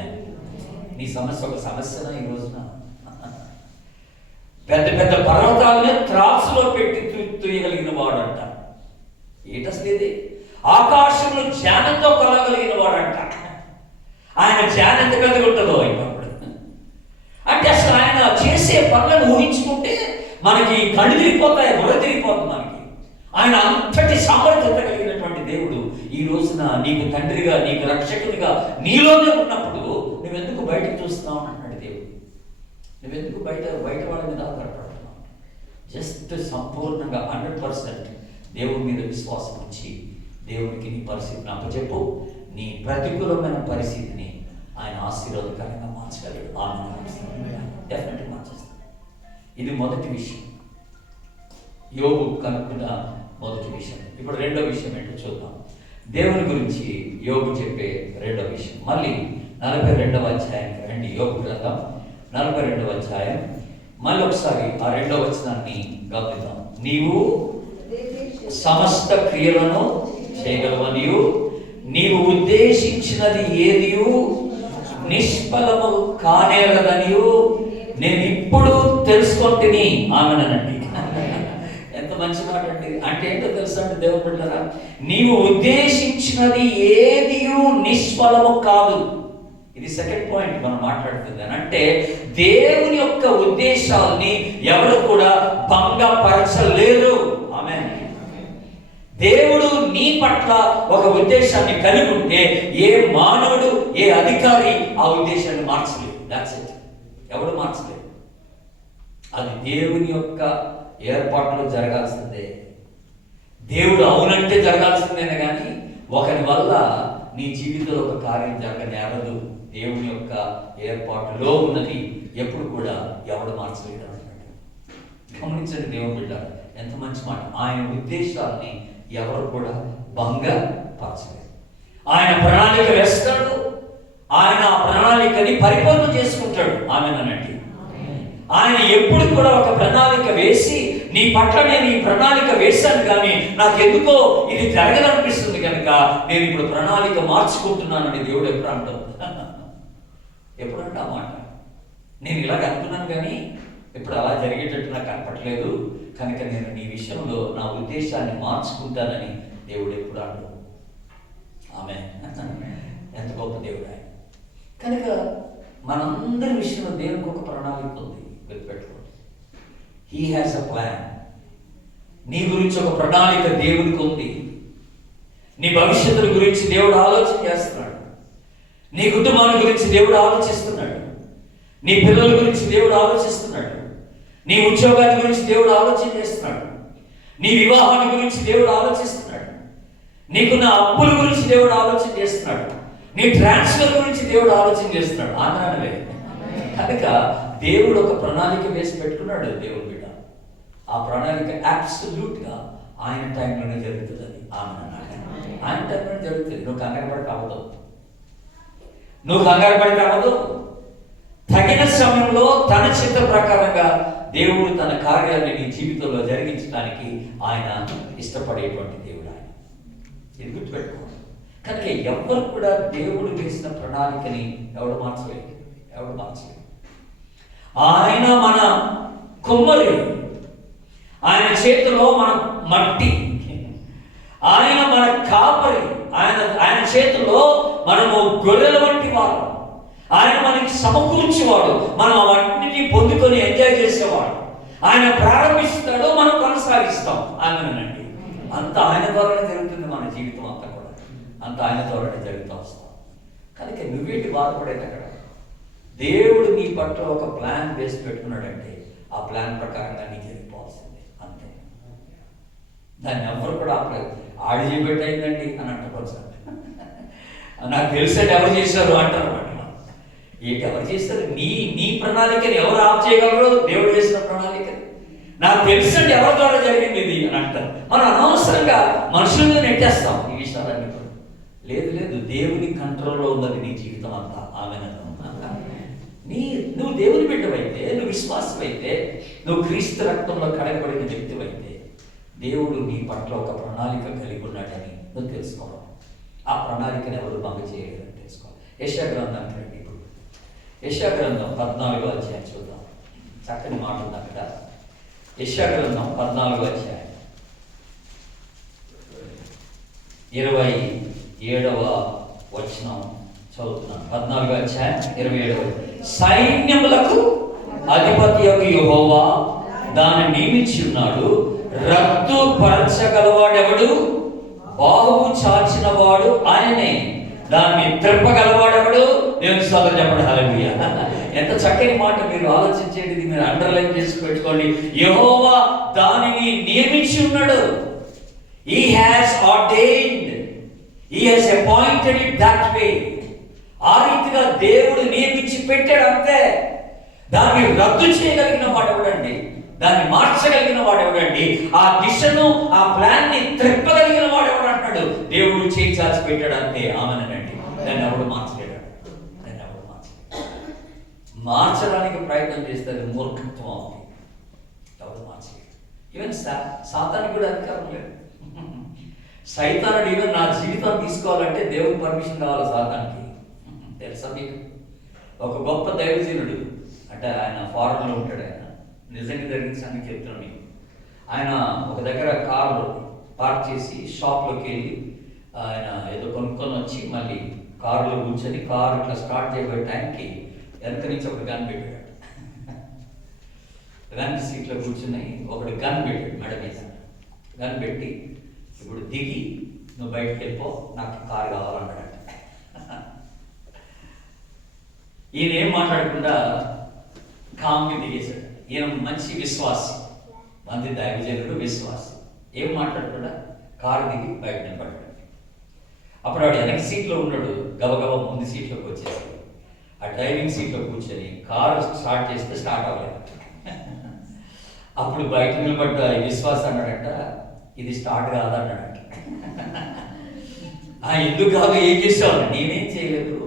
నీ సమస్య ఒక సమస్యనా ఈ రోజున? పెద్ద పెద్ద పర్వతాలనే త్రాసులో పెట్టి తూయగలిగిన వాడంట. ఏంటసలు ఇది? ఆకాశంలో జ్ఞానంతో కొలగలిగిన వాడంట. ఆయన జ్ఞానం ఎంత పెద్దగా ఉంటుందో అయినప్పుడు. అంటే అసలు ఆయన చేసే పనులను ఊహించుకుంటే మనకి కళ్ళు తిరిగిపోతాయి, బుర్ర తిరిగిపోతుంది మనకి. ఆయన అంతటి సామర్థ్యత కలిగినటువంటి దేవుడు ఈ రోజున నీకు తండ్రిగా, నీకు రక్షకునిగా నీలోనే ఉన్నప్పుడు నువ్వెందుకు బయటకు చూస్తున్నావు అంటున్నాడు దేవుడు. నువ్వెందుకు బయట వాళ్ళ మీద ఆధారపడుతున్నావు? జస్ట్ సంపూర్ణంగా 100% దేవుడి మీద విశ్వాసం ఉంచి దేవుడికి నీ పరిస్థితిని అప్పచెప్పు. నీ ప్రతికూలమైన పరిస్థితిని ఆయన ఆశీర్వాదకరంగా మార్చగలడు. డెఫినెట్గా మార్చేస్తాడు. ఇది మొదటి విషయం, యోబు కనుక్కున్న మొదటి విషయం. ఇప్పుడు రెండో విషయం ఏంటో చూద్దాం. దేవుని గురించి యోబు చెప్పే రెండో విషయం. మళ్ళీ 42వ అధ్యాయం రండి. యోబు గ్రంథం 42వ అధ్యాయం. మళ్ళీ ఒకసారి ఆ 2వ వచనాన్ని గమనిద్దాం. నీవు సమస్త క్రియలను చేయగలవనియు నీవు ఉద్దేశించినది ఏదియు నిష్ఫలము కానేరదనియు నేను ఇప్పుడు తెలుసుకుంటుని ఆమెనండి. ఎంత మంచి మాట అండి. అంటే ఏంటో తెలుసా అంటే దేవుడు బిడ్డలారా, నీవు ఉద్దేశించినది ఏదియు నిష్ఫలము కాదు. ఇది సెకండ్ పాయింట్ మనం మాట్లాడుతుంది. అంటే దేవుని యొక్క ఉద్దేశాలని ఎవరు కూడా భంగపరచలేరు. ఆమేన్. దేవుడు నీ పట్ల ఒక ఉద్దేశాన్ని కలిగి ఉంటే ఏ మానవుడు, ఏ అధికారి ఆ ఉద్దేశాన్ని మార్చలేదు. That's it. ఎవడు మార్చలేదు. అది దేవుని యొక్క ఏర్పాటులో జరగాల్సిందే. దేవుడు అవునంటే జరగాల్సిందేనే కానీ ఒకరి వల్ల నీ జీవితంలో ఒక కార్యం జరగనేరదు. దేవుని యొక్క ఏర్పాటులో ఉన్నది ఎప్పుడు కూడా ఎవడు మార్చలేడు అంటున్నాడు. గమనించండి దేవుని బిడ్డ, ఎంత మంచి మాట. ఆయన ఉద్దేశాలని ఎవరు కూడా భంగపరచలేదు. ఆయన ప్రణాళిక వేస్తాడు, ఆయన ఆ ప్రణాళికని పరిపూర్ణం చేసుకుంటాడు. ఆమెనండి. ఆయన ఎప్పుడు కూడా ఒక ప్రణాళిక వేసి నీ పట్ల నేను ఈ ప్రణాళిక వేశాను కానీ నాకెందుకో ఇది జరగదనిపిస్తుంది కనుక నేను ఇప్పుడు ప్రణాళిక మార్చుకుంటున్నానని దేవుడు ఎప్పుడు అంటావు? ఎప్పుడంటే ఆ మాట నేను ఇలాగ అనుకున్నాను కానీ ఇప్పుడు అలా జరిగేటట్టు నాకు కనపట్లేదు కనుక నేను నీ విషయంలో నా ఉద్దేశాన్ని మార్చుకుంటానని దేవుడు ఎప్పుడు అంటాడు. ఆమె ఎంత గొప్ప దేవుడు ఆయన. కనుక మనందరి విషయంలో దేవునికి ఒక ప్రణాళిక ఉంది. గుర్తుపెట్టుకోండి. He has a plan. నీ గురించి ఒక ప్రణాళిక దేవునికి ఉంది. నీ భవిష్యత్తు గురించి దేవుడు ఆలోచన చేస్తున్నాడు. నీ కుటుంబాల గురించి దేవుడు ఆలోచిస్తున్నాడు. నీ పిల్లల గురించి దేవుడు ఆలోచిస్తున్నాడు. నీ ఉద్యోగాల గురించి దేవుడు ఆలోచన చేస్తున్నాడు. నీ వివాహాన్ని గురించి దేవుడు ఆలోచిస్తున్నాడు. నీకున్న అప్పుల గురించి దేవుడు ఆలోచన చేస్తున్నాడు. నీ ట్రాన్స్ఫర్ గురించి దేవుడు ఆలోచన చేస్తున్నాడు. ఆనందమే. కనుక దేవుడు ఒక ప్రణాళిక వేసి పెట్టుకున్నాడు. దేవుడు బిడ్డ ఆ ప్రణాళిక అబ్సల్యూట్గా ఆయన టైంలోనే జరుగుతుంది. అది ఆయన టైంలోనే జరుగుతుంది. నువ్వు కంగారు పడితే అవ్వదు. నువ్వు కంగారు పడితే అవ్వదు. తగిన సమయంలో తన చిత్త ప్రకారంగా దేవుడు తన కార్యాన్ని నీ జీవితంలో జరిగించడానికి ఆయన ఇష్టపడేటువంటి దేవుడు ఆయన. ఇది గుర్తుపెట్టుకోండి. కనుక ఎవరు కూడా దేవుడు వేసిన ప్రణాళికని ఎవడు మార్చలేదు. ఆయన మన కుమ్మరి, ఆయన చేతిలో మన మట్టి, ఆయన మన కాపరి, ఆయన చేతిలో మనము గొర్రెల వంటి వాడు. ఆయన మనకి సమకూర్చేవాడు. మనం అవన్నిటినీ పొందుకొని ఎంజాయ్ చేసేవాడు. ఆయన ప్రారంభిస్తాడు, మనం కొనసాగిస్తాం. ఆయనండి. అంత ఆయన ద్వారానే జరుగుతుంది మన జీవితం అంతా కూడా. అంత ఆయన ద్వారానే జరుగుతూ వస్తాం. కనుక నువ్వేంటి బాధపడేది అక్కడ? దేవుడు నీ పట్ల ఒక ప్లాన్ వేసి పెట్టుకున్నాడంటే ఆ ప్లాన్ ప్రకారంగా నీకు జరిగిపోవాల్సిందే, అంతే. దాన్ని ఎవరు కూడా ఆపలేదు. ఆడి చేపెట్టయిందండి అని అంటారు సార్. నాకు తెలిసేది ఎవరు చేశారు అంటారు అన్నమాట. ఏంటి ఎవరు చేస్తారు? నీ ప్రణాళికని ఎవరు ఆఫ్ చేయగలరు? దేవుడు చేసిన ప్రణాళికని. నాకు తెలిసండి ఎవరి ద్వారా జరిగింది ఇది అని అంటారు. మనం అనవసరంగా మనుషుల మీద నెట్టేస్తాం ఈ విషయాలన్నీ. లేదు, దేవుని కంట్రోల్లో ఉన్నది నీ జీవితం అంతా. ఆమెను నువ్వు దేవుని బిడ్డవైతే, నువ్వు విశ్వాసమైతే, నువ్వు క్రీస్తు రక్తంలో కడగబడిన వ్యక్తివైతే, దేవుడు నీ పట్ల ఒక ప్రణాళిక కలిగి ఉన్నాడని నువ్వు తెలుసుకోవాలి. ఆ ప్రణాళికను ఎవరు భంగ చేయలేదని తెలుసుకోవాలి. యెషయా గ్రంథానికి రండి. ఇప్పుడు యెషయా గ్రంథం 14వ అధ్యాయం చూద్దాం. చక్కని మాట ఉంది అక్కడ. యెషయా గ్రంథం 14వ అధ్యాయం 27వ వచనం చదువుతున్నాను. 14వ అధ్యాయం 27వ. సైన్యములకు అధిపతి యొక్క యెహోవా దాన్ని నియమించి ఉన్నాడు. రద్దు పరచగలవాడెవడు? బాహువు చాచిన వాడు ఆయనే. దాన్ని త్రిప్పగలవాడెవడు? దేవుని స్తోత్రం చెప్పండి. హల్లెలూయా. ఎంత చక్కని మాట. మీరు ఆలోచించేది, మీరు అండర్లైన్ చేసి పెట్టుకోండి. యెహోవా దానిని నియమించి ఉన్నాడు. He has ordained. He has appointed it that way. ఆ రీతిగా దేవుడు నియమించి పెట్టాడు, అంతే. దాన్ని రద్దు చేయగలిగిన వాడు ఎవడండి? దాన్ని మార్చగలిగిన వాడు ఎవడండి? ఆ దిశను, ఆ ప్లాన్ ని త్రిప్పగలిగిన వాడు ఎవడు అంటాడు? దేవుడు చేయి చాచి పెట్టాడు, అంతే. ఆమెనండి. దాన్ని ఎవడు మార్చలేడు. మార్చడానికి ప్రయత్నం చేస్తారు, మూర్ఖత్వం అవుతుంది. ఎవరు మార్చలేడు. ఈవెన్ సాతానికి కూడా అధికారం లేదు. సైతానుడు ఈవెన్ నా జీవితం తీసుకోవాలంటే దేవుని పర్మిషన్ కావాలి సాతానికి. తెలుసా మీకు? ఒక గొప్ప దైవజనుడు, అంటే ఆయన ఫారెన్లో ఉంటాడు. ఆయన నిజంగా జరిగిన సంగతి చెప్తున్నాను మీకు. ఆయన ఒక దగ్గర కారు పార్క్ చేసి షాప్లోకి వెళ్ళి ఆయన ఏదో కొనుక్కొని వచ్చి మళ్ళీ కారులో కూర్చొని కారు ఇట్లా స్టార్ట్ చేయబోయే టైంకి వెనక నుంచి ఒకటి గన్ పెట్టాడు. వెనక సీట్లో కూర్చుని ఒకటి గన్ పెట్టాడు మెడ మీద. గన్ పెట్టి, ఇప్పుడు దిగి నువ్వు బయటకు వెళ్ళిపో, నాకు కారు కావాలన్నాడు. ఈయన ఏం మాట్లాడకుండా కామ్కి దిగేశాడు. ఈయన మంచి విశ్వాసి, మంది దైవజనుడు, విశ్వాసి. ఏం మాట్లాడకుండా కారు దిగి బయట నిలబడ్డాడు. అప్పుడు వాడు వెనక సీట్లో ఉన్నాడు, గబగబా ముందు సీట్లోకి వచ్చేసి ఆ డ్రైవింగ్ సీట్లో కూర్చొని కారు స్టార్ట్ చేస్తే స్టార్ట్ అవ్వలేదు. అప్పుడు బయట నిలబడ్డ ఈ విశ్వాసం అన్నాడంట, ఇది స్టార్ట్ కాదన్నాడంట. ఎందుకు కాదు, ఏం చేసావు? నేనేం చేయలేదు,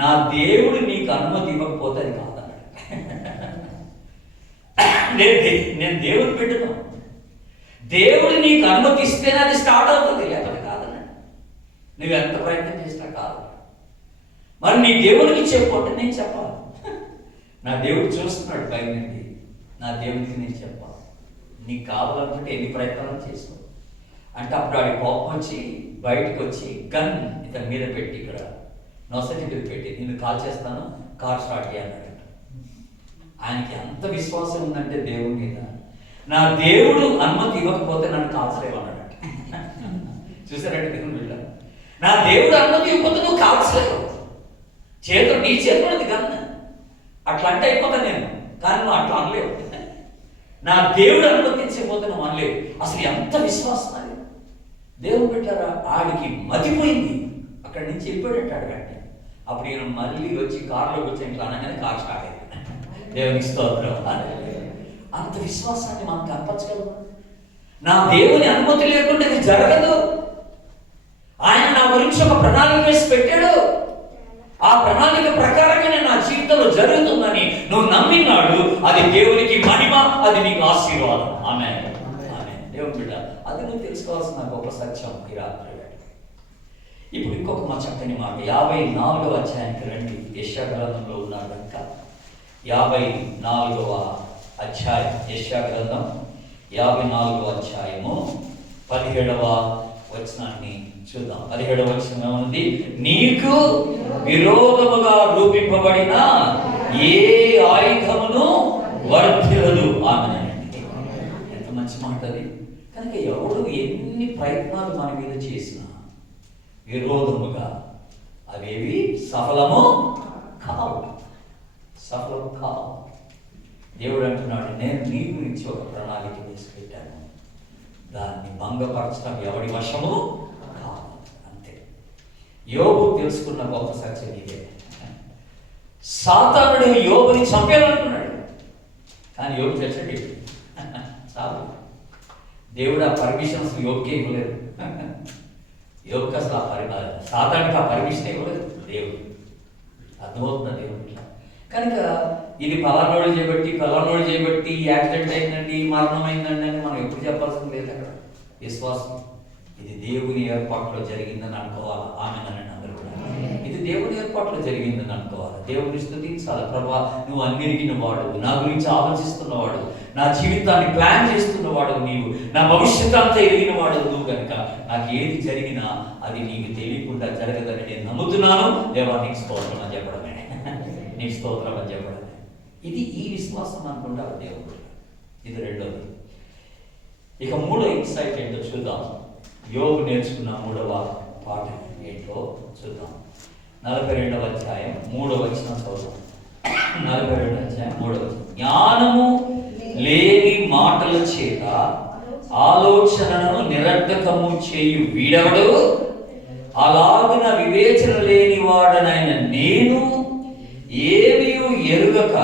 నా దేవుడు నీకు అనుమతి ఇవ్వకపోతే అది కాదన్నాడు. నేను దేవుడు పెట్టను, దేవుడు నీకు అనుమతి ఇస్తేనే అది స్టార్ట్ అవుతుంది, లేకపోతే కాదన్నాడు. నువ్వు ఎంత ప్రయత్నం చేసినా కాదు. మరి నీ దేవుడికి చెప్పంటే నేను చెప్పాలి. నా దేవుడు చూస్తున్నాడు పై నుండి, నా దేవుడికి నేను చెప్పాలి. నీకు కావాలనుకుంటే ఎన్ని ప్రయత్నాలు చేసుకో అంటే. అప్పుడు ఆడి కోపం వచ్చి బయటకు వచ్చి గన్ ఇతని మీద పెట్టి, ఇక్కడ నొసటి మీద పెట్టి, నేను కాల్ చేస్తాను, కార్ స్టార్ట్ చేయాలన్నాడు. ఆయనకి ఎంత విశ్వాసం ఉందంటే దేవుడి మీద, నా దేవుడు అనుమతి ఇవ్వకపోతే నన్ను కాల్చలేవు అన్నాడు. చూసారంటే దేవుని బిడ్డ, నా దేవుడు అనుమతి ఇవ్వకపోతే నువ్వు కాల్చలేవు. చేతులు నీ చేతున్నది గన్న అట్లా అంటే అయిపోతా నేను, కానీ నువ్వు అట్లా అనలేవు. నా దేవుడు అనుమతించకపోతే నువ్వు అనలేవు. అసలు ఎంత విశ్వాసం అది. దేవుడు పెట్టారా, ఆడికి మతిపోయింది. అక్కడి నుంచి వెళ్ళిపోయాడు అడగండి. అప్పుడు ఈయన మళ్ళీ వచ్చి కారులోకి వచ్చి ఇట్లా అనగానే కారు స్టార్ట్ అయింది. దేవునికి స్తోత్రం. అంత విశ్వాసాన్ని మనం కనపరచగలము. నా దేవుని అనుమతి లేకుండా ఇది జరగదు. ఆయన నా గురించి ఒక ప్రణాళిక వేసి పెట్టాడు. ఆ ప్రణాళిక ప్రకారంగానే నా జీవితంలో జరుగుతుందని నువ్వు నమ్మినాడు. అది దేవునికి మహిమ, అది నీకు ఆశీర్వాదం. ఆమేన్. ఆమేన్. దేవుని బిడ్డ, అది నువ్వు తెలుసుకోవాల్సిన గొప్ప సత్యం ఈ రాత్రి. ఇప్పుడు ఇంకొక మా చక్కని మాట 54వ అధ్యాయానికి రండి. యెషయా గ్రంథంలో ఉన్నాడు కనుక 54వ అధ్యాయం, యెషయా గ్రంథం 54వ అధ్యాయము 17వ వచనాన్ని చూద్దాం. 17వ వచనం ఏముంది? నీకు విరోధముగా రూపింపబడిన ఏ ఆయుధమును వర్ధిల్లదు. ఆమేనండి. ఎంత మంచి మాట అది. కనుక ఎవడు ఎన్ని ప్రయత్నాలు మన మీద చేసినా విరోధముగా అవేవి సఫలము కావు. దేవుడు అంటున్నాడు, నేను నీ గురించి ఒక ప్రణాళిక తీసుకెట్టాను, దాన్ని భంగపరచడం ఎవడి వశము కాదు. అంతే. యోబు తెలుసుకున్న గొప్ప సత్యం ఇదే. సాతానుడు యోబుని చంపేయాలనుకున్నాడు, కానీ యోబు చచ్చాడు. చాలు. దేవుడు ఆ పర్మిషన్స్ యోబుకే ఇవ్వలేదు. యోబుకి అసలు సాతానికి ఆ పర్మిషన్ ఇవ్వలేదు దేవుడు. అర్థమవుతుందా దేవుడు? కనుక ఇది పలానోళ్ళు చేయబట్టి యాక్సిడెంట్ అయిందండి, మరణం అయిందండి అని మనం ఎప్పుడు చెప్పాల్సింది లేదు. అక్కడ విశ్వాసం ఇది దేవుని ఏర్పాట్లో జరిగిందని అనుకోవాలి. ఆమె అనండి అందరూ కూడా. ఇది దేవుని ఏర్పాట్లో జరిగిందని అనుకోవాలి. దేవుని స్తుతించాలి. ప్రభా, నువ్వు అన్నిరిగిన వాడు, నా గురించి ఆలోచిస్తున్నవాడు, నా జీవితాన్ని ప్లాన్ చేస్తున్నవాడు నీవు, నా భవిష్యత్తు అంతా ఎరిగిన వాడు నువ్వు. కనుక నాకు ఏది జరిగినా అది నీకు తెలియకుండా జరగదని నేను నమ్ముతున్నాను. దేవా నీకు స్తోత్రం అని చెప్పడమే, నీకు స్తోత్రం అని చెప్పడమే. ఇది ఈ విశ్వాసం అనుకుంటారు దేవుడు. ఇది రెండోది. ఇక మూడో ఇన్సైట్ ఏంటో చూద్దాం. యోబు నేర్చుకున్న మూడవ పాఠం ఏంటో చూద్దాం. 42వ అధ్యాయం 3వ వచనం చదువుతాం. 42వ అధ్యాయం 3వ వచనం. జ్ఞానము లేని మాటల చేత ఆలోచనను నిరర్ధకము చేయు వీడెవడు? అలాగున వివేచన లేని వాడనైన నేను ఏమీ ఎరుగక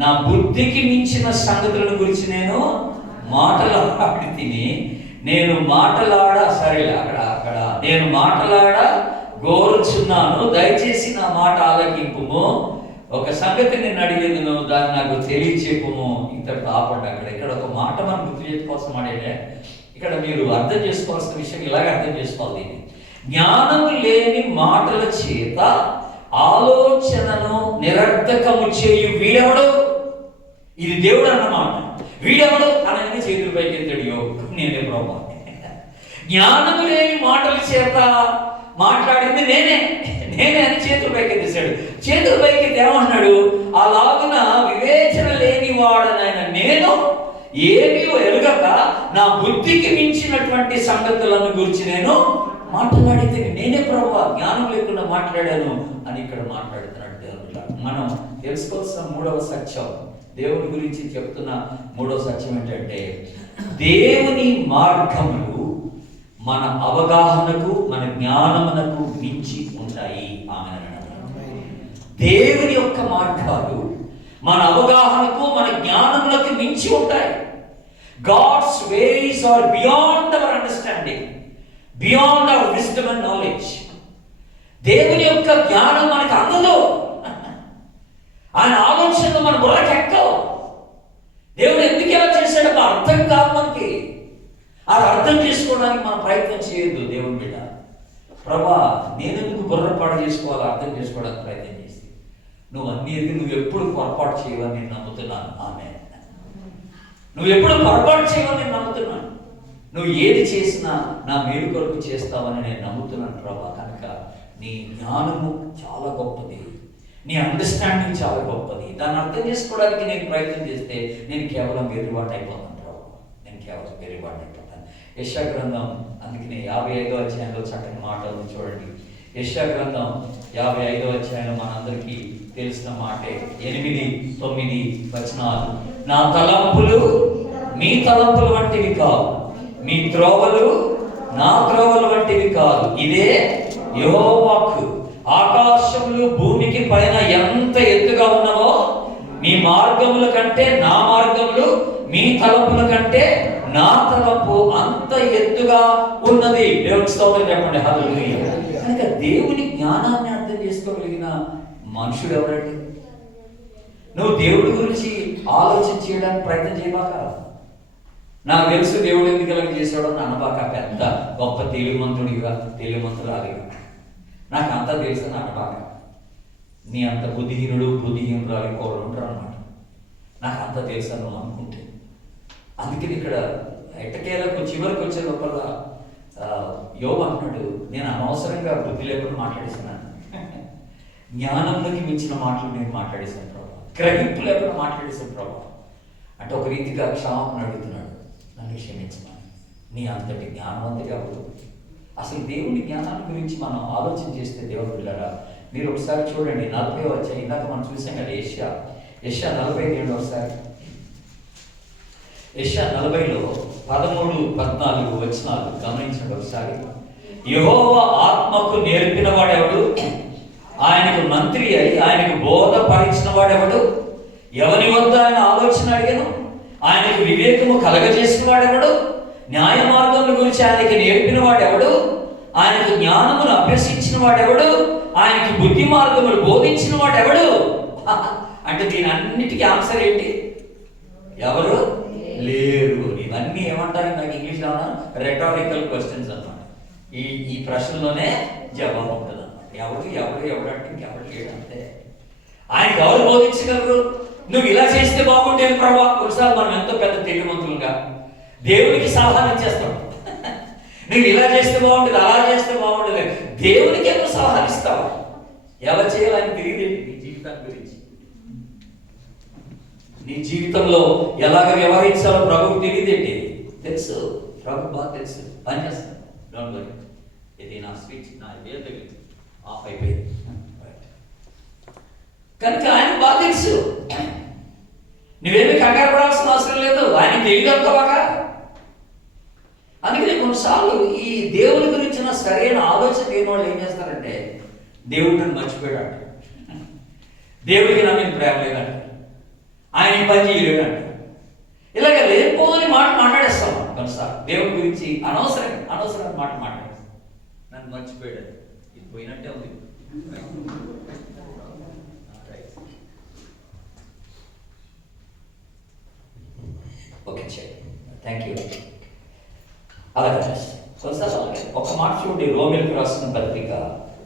నా బుద్ధికి మించిన సంగతులను గురించి నేను మాటలాడి తిని, నేను మాటలాడ గోరుచున్నాను, దయచేసి నా మాట ఆలకింపుము. ఒక సంగతి నేను అడిగేది, దాన్ని నాకు తెలియచెప్పుము. ఇంతటితో ఆపండి. ఇక్కడ ఒక మాట మనం గుర్తు చేసుకోవాల్సిన మాట ఏంటంటే, ఇక్కడ మీరు అర్థం చేసుకోవాల్సిన విషయం ఇలాగే అర్థం చేసుకోవాలి. దీన్ని జ్ఞానము లేని మాటల చేత ఆలోచనను నిరర్ధకము చేయు వీడెవడు? ఇది దేవుడు అన్నమాట. వీడెవడు అనగానే చేతులు పైకి ఎత్తాడు. నేనే ప్రభు. జ్ఞానము లేని మాటల చేత మాట్లాడింది నేనే అని చేతులు పైకి ఎత్తేసాడు. చేతులు పైకి ఏమన్నాడు? అలాగున వివేచన లేని వాడనైన నేను ఏమీ ఎరుగక నా బుద్ధికి మించినటువంటి సంగతులను గురించి నేను మాట్లాడితే నేనే ప్రభువా, జ్ఞానం లేకుండా మాట్లాడాను అని ఇక్కడ మాట్లాడుతున్నాడు దేవుడు. మనం తెలుసుకోవాల్సిన మూడవ సత్యం, దేవుని గురించి చెప్తున్న మూడవ సత్యం ఏంటంటే, దేవుని మార్గములు మన అవగాహనకు, మన జ్ఞానమునకు మించి ఉంటాయి. ఆమె దేవుని యొక్క మార్గాలు మన అవగాహనకు, మన జ్ఞానములకు మించి ఉంటాయి. God's ways are beyond our understanding, beyond our wisdom and knowledge. దేవుని యొక్క జ్ఞానం మనకు అందదు. ఆయన ఆలోచనలు మన బుర్రకి ఎక్కవు. దేవుడు ఎందుకు ఎలా చేశాడో అర్థం కాదు మనకి. అది అర్థం చేసుకోవడానికి మనం ప్రయత్నం చేయొద్దు. దేవుని బిడ్డ, ప్రభా నేను ఎందుకు బుర్ర పాడు చేసుకోవాలో అర్థం చేసుకోవడానికి ప్రయత్నం చేసి, నువ్వు అన్ని నువ్వు ఎప్పుడు పొరపాటు చేయవని నేను నమ్ముతున్నాను. ఆమె నువ్వు ఎప్పుడు పొరపాటు చేయవని నేను నమ్ముతున్నాను. నువ్వు ఏది చేసినా నా మేలు కొరకు చేస్తావని నేను నమ్ముతున్నాను ప్రభా. కనుక నీ జ్ఞానము చాలా గొప్పది, నీ అండర్స్టాండింగ్ చాలా గొప్పది. దాన్ని అర్థం చేసుకోవడానికి నేను ప్రయత్నం చేస్తే నేను కేవలం వెర్రివాడిని అయిపోతాను ప్రభా. నేను కేవలం వెర్రివాడిని అయిపోతాను. యెషయా గ్రంథం, అందుకనే 55వ అధ్యాయంలో చక్కని మాట ఉంది చూడండి. యెషయా గ్రంథం 55వ అధ్యాయంలో మనందరికీ తెలిసిన మాటే. 8, 9 వచనాలు. నా తలంపులు మీ తలంపులు వంటివి కావు, మీ త్రోవలు నా త్రోవలు వంటివి కాదు. ఇదే యెహోవా వాక్కు. ఆకాశములు భూమికి పైన ఎంత ఎత్తుగా ఉన్నవో మీ మార్గముల కంటే నా మార్గములు, మీ తలంపుల కంటే నా తలంపు అంత ఎత్తుగా ఉన్నది. దేవుని స్తోత్రం చెప్పండి. హల్లెలూయా. కనుక దేవుని జ్ఞానాన్ని అర్థం చేసుకోగలిగిన మనుషుడు ఎవరండి? నువ్వు దేవుడి గురించి ఆలోచన చేయడానికి ప్రయత్నం చేయబాక. నాకు తెలుసు దేవుడు ఎందుకు ఇలా చేశాడో అనబాక. పెద్ద గొప్ప తెలివిమంతురాలిగా నాకు అంతా తెలుసు అని అనబాక. నీ అంత బుద్ధిహీనురాలి కోరు ఉంటారు అనమాట. నాకు అంతా తెలుసు అని నువ్వు అనుకుంటే. అందుకని ఇక్కడ ఎట్టకేలకు చివరికి వచ్చే లోపల యోబు అంటున్నాడు, నేను అనవసరంగా బుద్ధి లేకుండా మాట్లాడేసినాను, జ్ఞానంలోకి మించిన మాటలు నేను మాట్లాడేశాను ప్రభా, గ్రహింపు లేకుండా మాట్లాడేశాను ప్రభా. అంటే ఒక రీతిగా క్షమాపణ అడుగుతున్నాడు, నన్ను క్షమించమని. నీ అంతటి జ్ఞానవంతుడు ఎవరు? అసలు దేవుని జ్ఞానాన్ని గురించి మనం ఆలోచన చేస్తే దేవుని బిడ్డలారా, మీరు ఒకసారి చూడండి 40వ అధ్యాయం. ఇందాక మనం చూసాం కదా యెషయా 40 ఒకసారి. యెషయా 40లో 13-14 వచనాలు గమనించండి ఒకసారి. యెహోవా ఆత్మకు నేర్పిన వాడెవడు? ఆయనకు మంత్రి అయి ఆయనకు బోధపరిచిన వాడెవడు? ఎవరి వద్ద ఆయన ఆలోచన అడిగను? ఆయనకు వివేకము కలగజేసిన వాడెవడు? న్యాయ మార్గముల గురించి ఆయనకి నేర్పిన వాడెవడు? ఆయనకు జ్ఞానమును అభ్యసించిన వాడెవడు? ఆయనకి బుద్ధి మార్గములు బోధించిన వాడెవడు? అంటే దీని అన్నిటికీ ఆన్సర్ ఏంటి? ఎవరు లేరు. ఇవన్నీ ఏమంటారు నాకు ఇంగ్లీష్లో రెటారికల్ క్వశ్చన్స్ అన్నమాట. ఈ ప్రశ్నలోనే జవాబు ఉంటుంది అన్నమాట. ఎవడంటే ఇంకెవరు లేడు అంతే. ఆయనకి ఎవరు బోధించగలరు? నువ్వు ఇలా చేస్తే బాగుండేది ప్రభా. ఒకసారి మనం ఎంతో పెద్ద తెలివిమంతులుగా దేవునికి సలహాలు ఇచ్చేస్తాం. నువ్వు ఇలా చేస్తే బాగుంటుంది, అలా చేస్తే బాగుంటుంది. దేవునికి ఎందుకు సలహాలు ఇస్తావు? ఎలా చేయాలని తెలియదు నీ జీవితాన్ని గురించి. నీ జీవితంలో ఎలాగ వ్యవహరించాలో ప్రభుకు తెలియదేంటి? తెలుసు, ప్రభు బాగా తెలుసు. పని చేస్తాను. Don't worry. ఇది నా స్విచ్, నా వేలు తగిలింది, ఆఫ్ అయిపోయింది. కనుక ఆయన బాగా తెలుసు. నువ్వేమీ కంగారు పడాల్సిన అవసరం లేదు. ఆయన తెలియదు బాగా. అందుకని కొన్నిసార్లు ఈ దేవుని గురించిన సరైన ఆలోచన లేని వాళ్ళు ఏం చేస్తారంటే దేవుడిని మర్చిపోయాడు, దేవుడికి నా మీద ప్రేమ లేదంట, ఆయన పని చేయలేదంట, ఇలాగ లేకపోని మాట మాట్లాడేస్తాం కొన్నిసార్లు. దేవుడి గురించి అనవసరమైన మాట మాట్లాడేస్తాం. నన్ను మర్చిపోయాడు, ఇది పోయినట్టే ఉంది. Okay, thank you. అలాగే కొన్నిసార్లు అలాగే ఒక మాట చూడండి. రోమిల్కి రాసిన పత్రిక,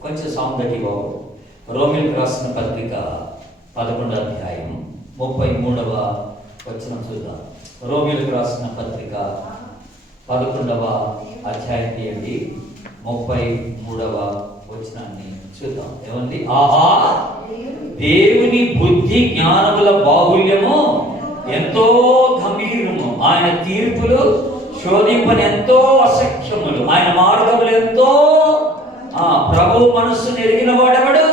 కొంచెం సౌండ్ తగ్గిపో. రోమిల్కి రాసిన పత్రిక 11వ అధ్యాయం 33వ వచనం చూద్దాం. రోమిల్కి రాసిన పత్రిక 11వ అధ్యాయం తీయండి, 33వ వచనాన్ని చూద్దాం. ఏమండి? ఆహా, దేవుని బుద్ధి జ్ఞానముల బాహుల్యము ఎంతో గంభీరము, ఆయన తీర్పులు శోధింపని ఎంతో అసఖ్యములు, ఆయన మార్గములు ఎంతో. ప్రభు మనస్సును ఎరిగిన వాడెవడు?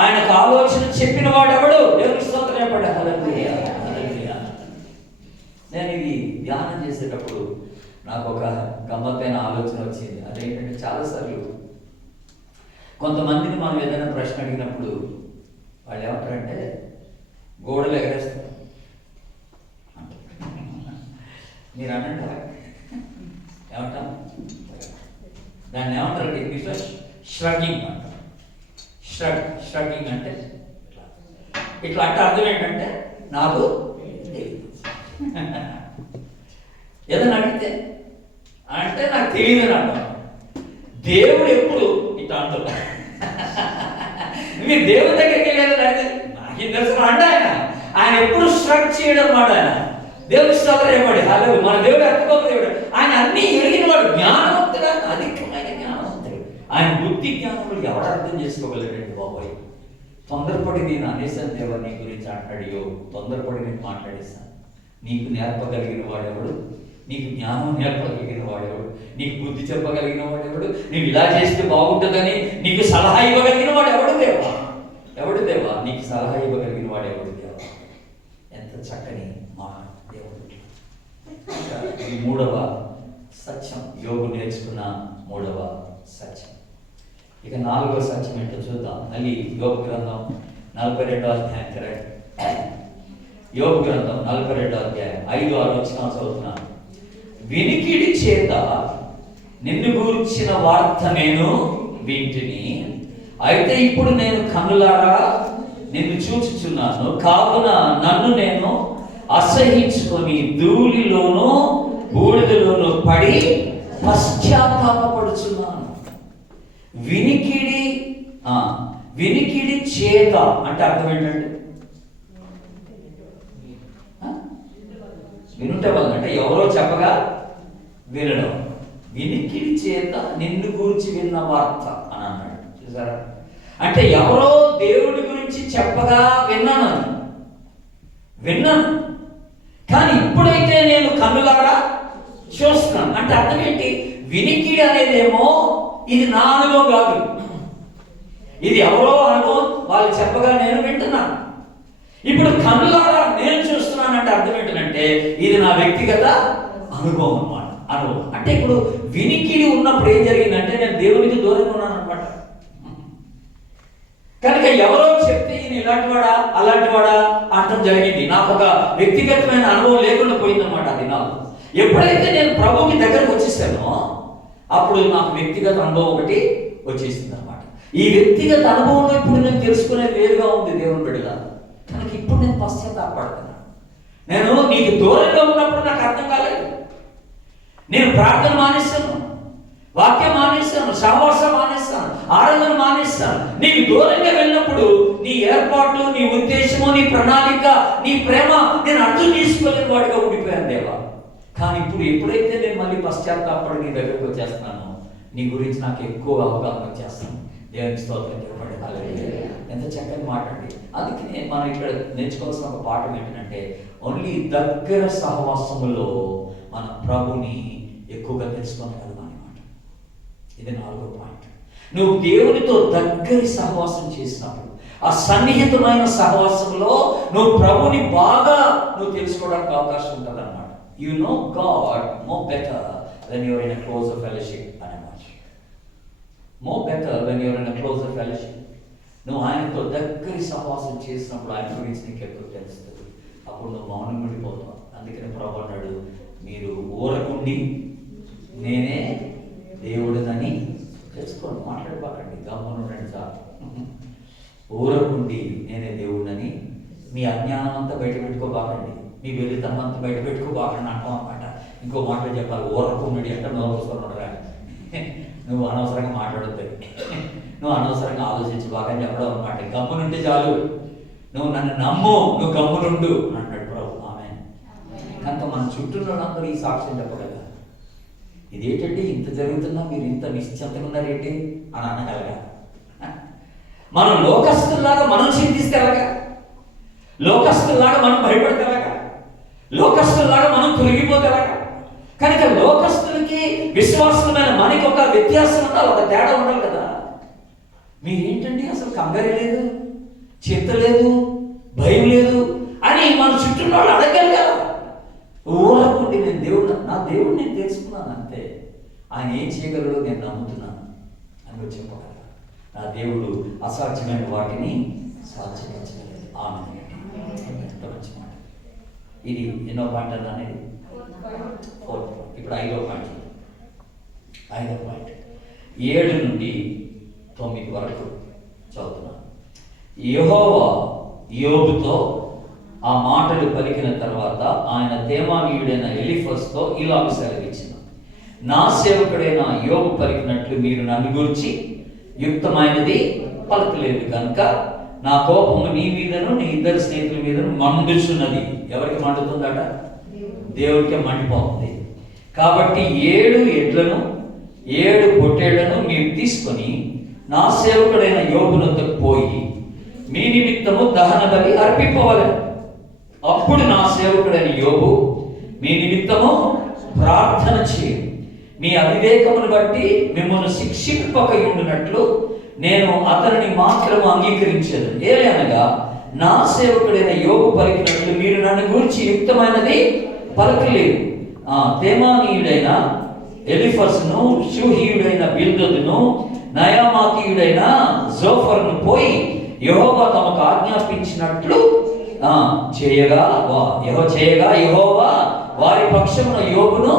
ఆయనకు ఆలోచన చెప్పిన వాడెవడు? దేవుని స్తోత్రం చెప్పండి. హల్లెలూయా, హల్లెలూయా. నేను ఇది ధ్యానం చేసేటప్పుడు నాకు ఒక గమ్మత్తైన ఆలోచన వచ్చింది. అదేంటంటే చాలాసార్లు కొంతమందిని మనం ఏదైనా ప్రశ్న అడిగినప్పుడు వాళ్ళు ఏమంటారంటే గోడలు ఎగరేస్తారు. మీరు అనండి ఏమంటాం? దాన్ని ఏమంటారు? ఇంగ్లీష్లో ష్రగ్గింగ్ అంటారు. ష్రగ్గింగ్ అంటే ఇట్లా అంటే అర్థం ఏంటంటే నాకు ఏదైనా అడిగితే అంటే నాకు తెలియదని అంటాం. దేవుడు ఎప్పుడు ఇట్లా అంటారు. మీరు దేవుడి దగ్గరికి వెళ్ళారని అడిగితే నాకేం తెలుసు అంటే ఆయన ఎప్పుడు స్ట్రక్ చేయడం మాట. ఆయన దేవుడి స్తోత్రం చెప్పండి. హల్లెలూయా. మన దేవుడు ఎంత గొప్ప దేవుడు. ఆయన అన్ని ఎరిగిన వాడు, జ్ఞానవంతుడు, అధికమైన జ్ఞానవంతుడు. ఆయన బుద్ధి జ్ఞానములు ఎవరు అర్థం చేసుకోగలరండి బాబాయ్. తొందరపడి నేను అనేసాను దేవా నీ గురించి అంటాడియో, తొందరపడి నేను మాట్లాడేశాను. నీకు నేర్పగలిగిన వాడెవడు? నీకు జ్ఞానం నేర్పగలిగిన వాడెవడు? నీకు బుద్ధి చెప్పగలిగిన వాడెవడు? నువ్వు ఇలా చేస్తే బాగుంటుందని నీకు సలహా ఇవ్వగలిగిన వాడు ఎవడు దేవా? ఎవడు దేవా? నీకు సలహా ఇవ్వగలిగిన వాడు ఎవడు దేవా? ఎంత చక్కని మాట దేవుడు. ఇది 3వ సత్యం, యోగు నేర్చుకున్న 3వ సత్యం. ఇక 4వ సత్యం ఏంటో చూద్దాం. మళ్ళీ యోగ గ్రంథం 42వ అధ్యాయం కరెక్ట్. యోగ గ్రంథం 42వ అధ్యాయం 5-6 వచనాలు చదువుతున్నాను. వినికిడి చేత నిన్ను గూర్చిన వార్త నేను వింటిని, అయితే ఇప్పుడు నేను కన్నులారా నిన్ను చూచుచున్నాను. కావున నన్ను నేను అసహించుకొని ధూళిలోనూ బూడిదలోనూ పడి పశ్చాత్తాపపడుచున్నాను. వినికిడి చేత అంటే అర్థం ఏంటంటే వినుట వల్ల అంటే ఎవరో చెప్పగా వినడం. వినికిడి చేత నిన్ను గురించి విన్న వార్త అని అన్నాడు. చూసారా? అంటే ఎవరో దేవుడి గురించి చెప్పగా విన్నాను. కానీ ఇప్పుడైతే నేను కన్నులారా చూస్తున్నాను. అంటే అర్థం ఏంటి? వినికిడి అనేదేమో ఇది నా అనుభవం కాదు, ఇది ఎవరో అనుభవం, వాళ్ళు చెప్పగా నేను వింటున్నాను. ఇప్పుడు కన్నులారా నేను చూస్తున్నానంటే అర్థం ఏంటంటే ఇది నా వ్యక్తిగత అనుభవం అన్నమాట. అనుభవం అంటే ఇప్పుడు వినికిడి ఉన్నప్పుడు ఏం జరిగిందంటే నేను దేవునికి దూరంగా ఉన్నాను అనమాట. కనుక ఎవరో చెప్తే ఈయన ఇలాంటి వాడా అలాంటి వాడా అంటం జరిగింది. నాకు ఒక వ్యక్తిగతమైన అనుభవం లేకుండా పోయిందన్నమాట అది నాకు. ఎప్పుడైతే నేను ప్రభువుకి దగ్గరకు వచ్చేసానో అప్పుడు నాకు వ్యక్తిగత అనుభవం ఒకటి వచ్చేసింది అనమాట. ఈ వ్యక్తిగత అనుభవంలో ఇప్పుడు నేను తెలుసుకునేది వేరుగా ఉంది దేవుని బిడ్డల. కనుక ఇప్పుడు నేను పశ్చాత్తాపడుతున్నాను. నేను నీకు దూరంగా ఉన్నప్పుడు నాకు అర్థం కాలేదు. నేను ప్రార్థన మానేస్తాను, వాక్యం మానేస్తాను, సహవాసం మానేస్తాను, ఆరాధన మానేస్తాను. నీకు దూరంగా వెళ్ళినప్పుడు నీ ఏర్పాటు, నీ ఉద్దేశము, నీ ప్రణాళిక, నీ ప్రేమ నేను అర్థం చేసుకోలేని వాడిగా ఉండిపోయాను దేవా. కానీ ఇప్పుడు ఎప్పుడైతే నేను మళ్ళీ పశ్చాత్తాపడి నీ దగ్గరకు వచ్చేస్తున్నానో నీ గురించి నాకు ఎక్కువ అవగాహన వచ్చేస్తాను. దేవుని స్తోత్రం చెప్పండి. హల్లెలూయా. ఎంత చక్కని మాట అండి. అందుకే మనం ఇక్కడ నేర్చుకోవాల్సిన ఒక పాఠం ఏంటంటే ఓన్లీ దగ్గర సహవాసములో మన ప్రభుని ఎక్కువగా తెలుసుకోగలం అన్నమాట. ఇది 4వ పాయింట్. నువ్వు దేవునితో దగ్గరి సహవాసం చేసినప్పుడు ఆ సన్నిహితమైన సహవాసంలో నువ్వు ప్రభుని బాగా నువ్వు తెలుసుకోవడానికి అవకాశం ఉంటుంది అన్నమాట. You know God more better when you're in a closer fellowship అన్నమాట. More better when you're in a closer fellowship. నువ్వు ఆయనతో దగ్గరి సహవాసం చేసినప్పుడు ఆయన గురించి నీకు ఎక్కువ తెలుస్తుంది. అప్పుడు నువ్వు మౌనం ఉండిపోతావు. అందుకని ప్రభు అన్నాడు, మీరు ఊరకుండి నేనే దేవుడినని తెలుసుకోండి. మాట్లాడబాకండి, గమ్మున ఉండండి సార్. ఊరకుండి నేనే దేవుడినని మీ అజ్ఞానం అంతా బయట పెట్టుకోబాకండి, మీ వెలితనం అంతా బయట పెట్టుకోబాకండి అంటాం అన్నమాట. ఇంకో మాటలు చెప్పాలి, ఊరకుండి అంటే నోరుకోసుకొని నువ్వు అనవసరంగా మాట్లాడొద్దు, నువ్వు అనవసరంగా ఆలోచించబాకని చెప్పడం అన్నమాట. గమ్మునుంటే చాలు, నువ్వు నన్ను నమ్ము, నువ్వు గమ్మునుండు అని అంటాడు ప్రభు. ఆమె కనుక మన చుట్టూ అందరూ ఈ సాక్ష్యం చెప్పగలరు. ఇదేంటంటే ఇంత జరుగుతున్నా మీరు ఇంత నిశ్చింతగా ఉన్నారేంటి అని అనగలగా. మనం లోకస్తుల్లాగా మనం చింతిస్తే ఎలాగా, లోకస్తుల్లాగా మనం భయపడితే ఎలాగా, లోకస్తుల్లాగా మనం తొలగిపోతే ఎలాగా. కనుక లోకస్తులకి విశ్వాసమైన మనకి ఒక వ్యత్యాసం ఉండాలి, ఒక తేడా ఉండాలి కదా. మీరేంటండి అసలు కంగారు లేదు, చింత లేదు, భయం లేదు అని మన చుట్టూ వాళ్ళు అడగాలి కదా. ఊరకుండి నేను దేవుడు, నా దేవుడు నేను తెలుసుకున్నాను అంతే, ఆయన ఏం చేయగలడో నేను నమ్ముతున్నాను అని చెప్పగలరు. నా దేవుడు అసాధ్యమైన వాటిని సాధ్యపరచగలడు. ఆమె ఎంత మంచి మాట. ఇది ఎన్నో పాయింట్ అన్నా అనేది 4th. ఇప్పుడు 5వ పాయింట్. 5వ పాయింట్ 7 నుండి 9 వరకు చదువుతున్నాను. యెహోవా యోబుతో ఆ మాటలు పలికిన తర్వాత ఆయన తేమానీయుడైన ఎలీఫజుతో ఇలా సెలవిచ్చిన, నా సేవకుడైన యోబు పలికినట్లు మీరు నన్ను గురించి యుక్తమైనది పలకలేదు కనుక నా కోపము నీ మీదను నీ ఇద్దరు స్నేహితుల మీదను మండుచున్నది. ఎవరికి మండుతుందట? దేవుడికే మండిపోతుంది. కాబట్టి 7 ఎడ్లను 7 పొట్టేళ్లను మీరు తీసుకొని నా సేవకుడైన యోబునొద్దకు పోయి మీ నిమిత్తము దహన బలి అర్పిపోవాలి. అప్పుడు నా సేవకుడైన యోబు మీ నిమిత్తము ప్రార్థన చేయి. మీ అవివేకమును బట్టి మిమ్మల్ని శిక్షింపకయుండునట్లు నేను అతనిని మాత్రం అంగీకరించను. ఏలనగా నా సేవకుడైన యోబు పలికినట్లు మీరు నన్ను గురించి యుక్తమైనది పలకలేదు. తేమానీయుడైన ఎలీఫజును, షూహీయుడైన బిల్దదును, నయామాతీయుడైన జోఫరును పోయి యెహోవా తమకు ఆజ్ఞాపించినట్లు చేయగా యెహోవా వారి పక్షమున యోబును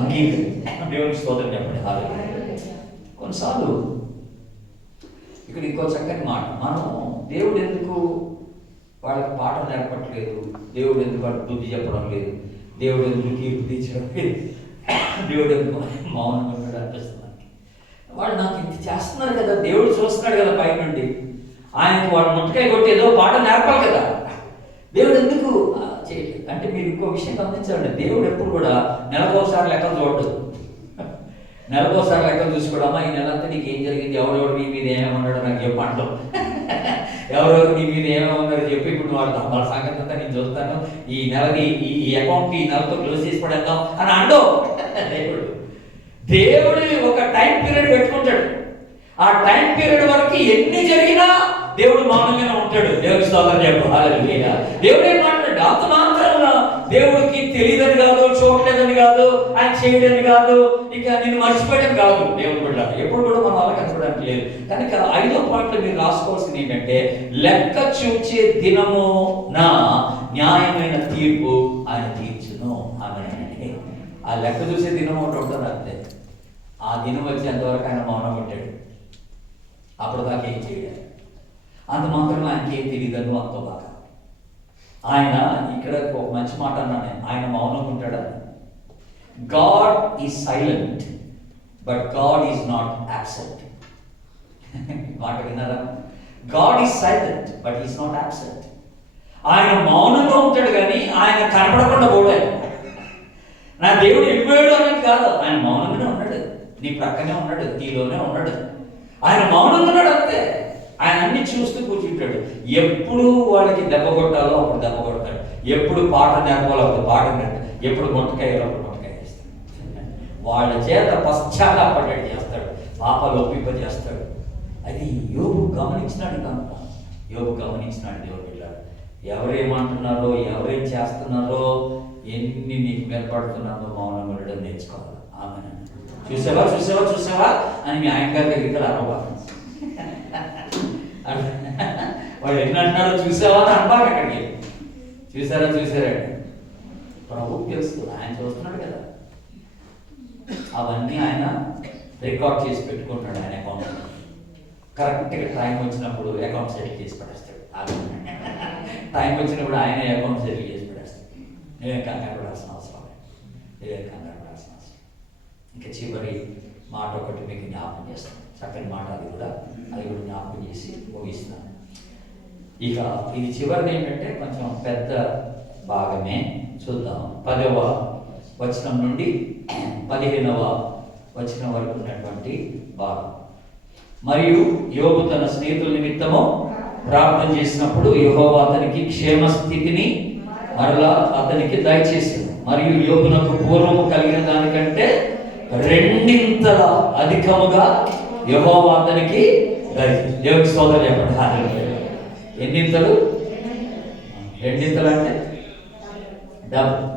అంగీకరించాడు. దేవునికి స్తోత్రం చెప్పండి. కొన్నిసార్లు ఇక్కడ ఇంకో చక్కని మాట, మనం దేవుడు ఎందుకు వాళ్ళకి పాఠం నేర్పట్లేదు, దేవుడు ఎందుకు వాళ్ళకి బుద్ధి చెప్పడం లేదు, దేవుడు ఎందుకు తీర్పు తీర్చడం లేదు, దేవుడు ఎందుకు మౌనంగా ఉన్నాడు అనిపిస్తుంది. వాళ్ళు నాకు ఇంత చేస్తున్నారు కదా, దేవుడు చూస్తున్నాడు కదా పై నుండి, ఆయనకు వాడు ముట్టకాయ కొట్టి ఏదో పాఠం నేర్పాలి కదా, దేవుడు ఎందుకు చేయట్లేదు అంటే మీరు ఇంకో విషయం గమనించాలండి. దేవుడు ఎప్పుడు కూడా నెలకోసారి లెక్కలు చూడదు. నెలకోసారి లెక్కలు చూసుకోవడమ్మా ఈ నెలంతా నీకు ఏం జరిగింది, ఎవరెవరు నీ మీద ఏమేమన్నాడో నాకు చెప్పు అంటాం. ఎవరెవరు నీ మీద ఏమేమన్నారో చెప్పి ఇప్పుడు వాళ్ళ సంగతి అంతా నేను చూస్తాను, ఈ నెలని ఈ అకౌంట్ ఈ నెలతో క్లోజ్ చేసి పడేద్దాం అని అండో. దేవుడు ఒక టైం పీరియడ్ పెట్టుకుంటాడు. ఆ టైం పీరియడ్ వరకు ఎన్ని జరిగినా దేవుడు మౌనంగానే ఉంటాడు. దేవుడి స్తోత్రం చెప్పు. హల్లెలూయా. దేవుడు ఏం మాట్లాడు? అంత మాత్రాన దేవుడికి తెలియదని కాదు, చూడలేదని కాదు, ఆయన చేయడని కాదు, ఇక నేను మర్చిపోయాడని కాదు. దేవుడు కూడా ఎప్పుడు కూడా మనం అలా కనపడడానికి లేదు. కనుక 5వ పాయింట్లో మీరు రాసుకోవాల్సింది ఏంటంటే, లెక్క చూచే దినము నా న్యాయమైన తీర్పు ఆయన తీర్చును. ఆమె ఆ లెక్క చూసే దినం ఒకటి ఉంటుంది అంతే. ఆ దినం వచ్చేంతవరకు ఆయన మౌనం ఉంటాడు. అప్పుడు దాకా ఏం చేయాలి? అంత మాత్రం ఆయనకి ఏం తెలియదు అంత బాగా. ఆయన ఇక్కడ ఒక మంచి మాట అన్నాను, ఆయన మౌనం ఉంటాడని. God is silent but God is not absent. మాట విన్నారా? God is silent but is not absent. ఆయన మౌనంగా ఉంటాడు కానీ ఆయన కనపడకుండా పోయాడు. నా దేవుడు వెళ్ళిపోయాడు అనేది కాదు, ఆయన మౌనంగానే ఉన్నాడు. నీ ప్రక్కనే ఉన్నాడు, నీలోనే ఉన్నాడు. ఆయన మౌనంగా ఉన్నాడు అంతే. ఆయన అన్ని చూస్తూ కూర్చుంటాడు. ఎప్పుడు వాళ్ళకి దెబ్బ కొట్టాలో అప్పుడు దెబ్బ కొడతాడు, ఎప్పుడు పాట నేర్పాలో అప్పుడు పాట నేర్పాడు, ఎప్పుడు మొట్టకాయలో అప్పుడు మొట్టకాయ చేస్తాడు. వాళ్ళ చేత పశ్చాత్తాపడ్డాడు చేస్తాడు, పాపాలు ఒప్పింపజేస్తాడు. అది యోబు గమనించినాడు కనుక. యోబు గమనించినాడు. దేవుడు వెళ్ళాడు, ఎవరేమంటున్నారో, ఎవరేం చేస్తున్నారో, ఎన్ని నీకు మెలపడుతున్నారో మౌనం ఉండడం నేర్చుకోవాలి. ఆమె చూసావా చూసావా చూసావా అని మీ ఆయన గారి దగ్గరికి అరవా. వాడు ఎన్ని అంటున్నారో చూసావా అని అనబాక అక్కడికి. చూసారా చూసారండి, ప్రభుకి తెలుసు, ఆయన చూస్తున్నాడు కదా. అవన్నీ ఆయన రికార్డ్ చేసి పెట్టుకుంటాడు ఆయన అకౌంట్. కరెక్ట్గా టైం వచ్చినప్పుడు అకౌంట్ సెటిల్ చేసి పడేస్తాడు. టైం వచ్చినప్పుడు ఆయన అకౌంట్ సెటిల్ చేసి పడేస్తాడు. నేనే కంగారు పడాల్సిన అవసరం లేదు, నేనే కంగారు పడాల్సిన అవసరం. ఇంకా చివరి మాట ఒకటి మీకు జ్ఞాపకం చేస్తాను, చక్కని మాట. అది కూడా జ్ఞాపకం చేసి ముగిస్తాను. ఇక ఇది చివరిది ఏంటంటే కొంచెం పెద్ద భాగమే, చూద్దాం. 10వ వచనం నుండి 15వ వచనం వరకు ఉన్నటువంటి భాగం. మరియు యోబు తన స్నేహితుల నిమిత్తము ప్రార్థన చేసినప్పుడు యెహోవా అతనికి క్షేమ స్థితిని మరలా అతనికి దయచేసింది. మరియు యోబునకు పూర్వము కలిగిన దానికంటే 2 అధికముగా యెహోవా అతనికి దయచేసింది. దేవునికి స్తోత్రం చెప్పండి. హల్లెలూయా. ఎన్నింతలు? 2 అంటే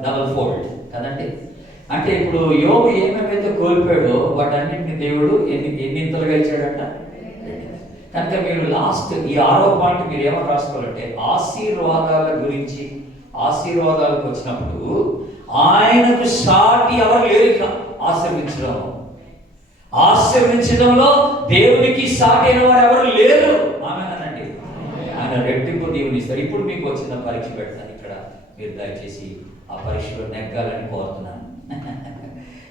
డబుల్ ఫోల్డ్ కదండి. అంటే ఇప్పుడు యోబు ఏమేమైతే కోల్పోయాడో వాటన్నింటిని దేవుడు ఎన్నింతలుగా ఇచ్చాడంట? 2. కనుక మీరు లాస్ట్ ఈ 6వ పాయింట్ మీరు ఏమని రాసుకోవాలంటే, ఆశీర్వాదాల గురించి, ఆశీర్వాదాలకు వచ్చినప్పుడు ఆయనకు సాటి ఎవరు లేరు. ఆశీర్వించడంలో దేవునికి సాటి అయిన వారు ఎవరు లేరు. ఆమేనండి. ఆయన రెట్టింపు దేవుని ఇస్తాడు. ఇప్పుడు మీకు వచ్చిన పరీక్ష పెడతాను ఇక్కడ, మీరు దయచేసి ఆ పరీక్షలో నెగ్గాలని కోరుతున్నాను.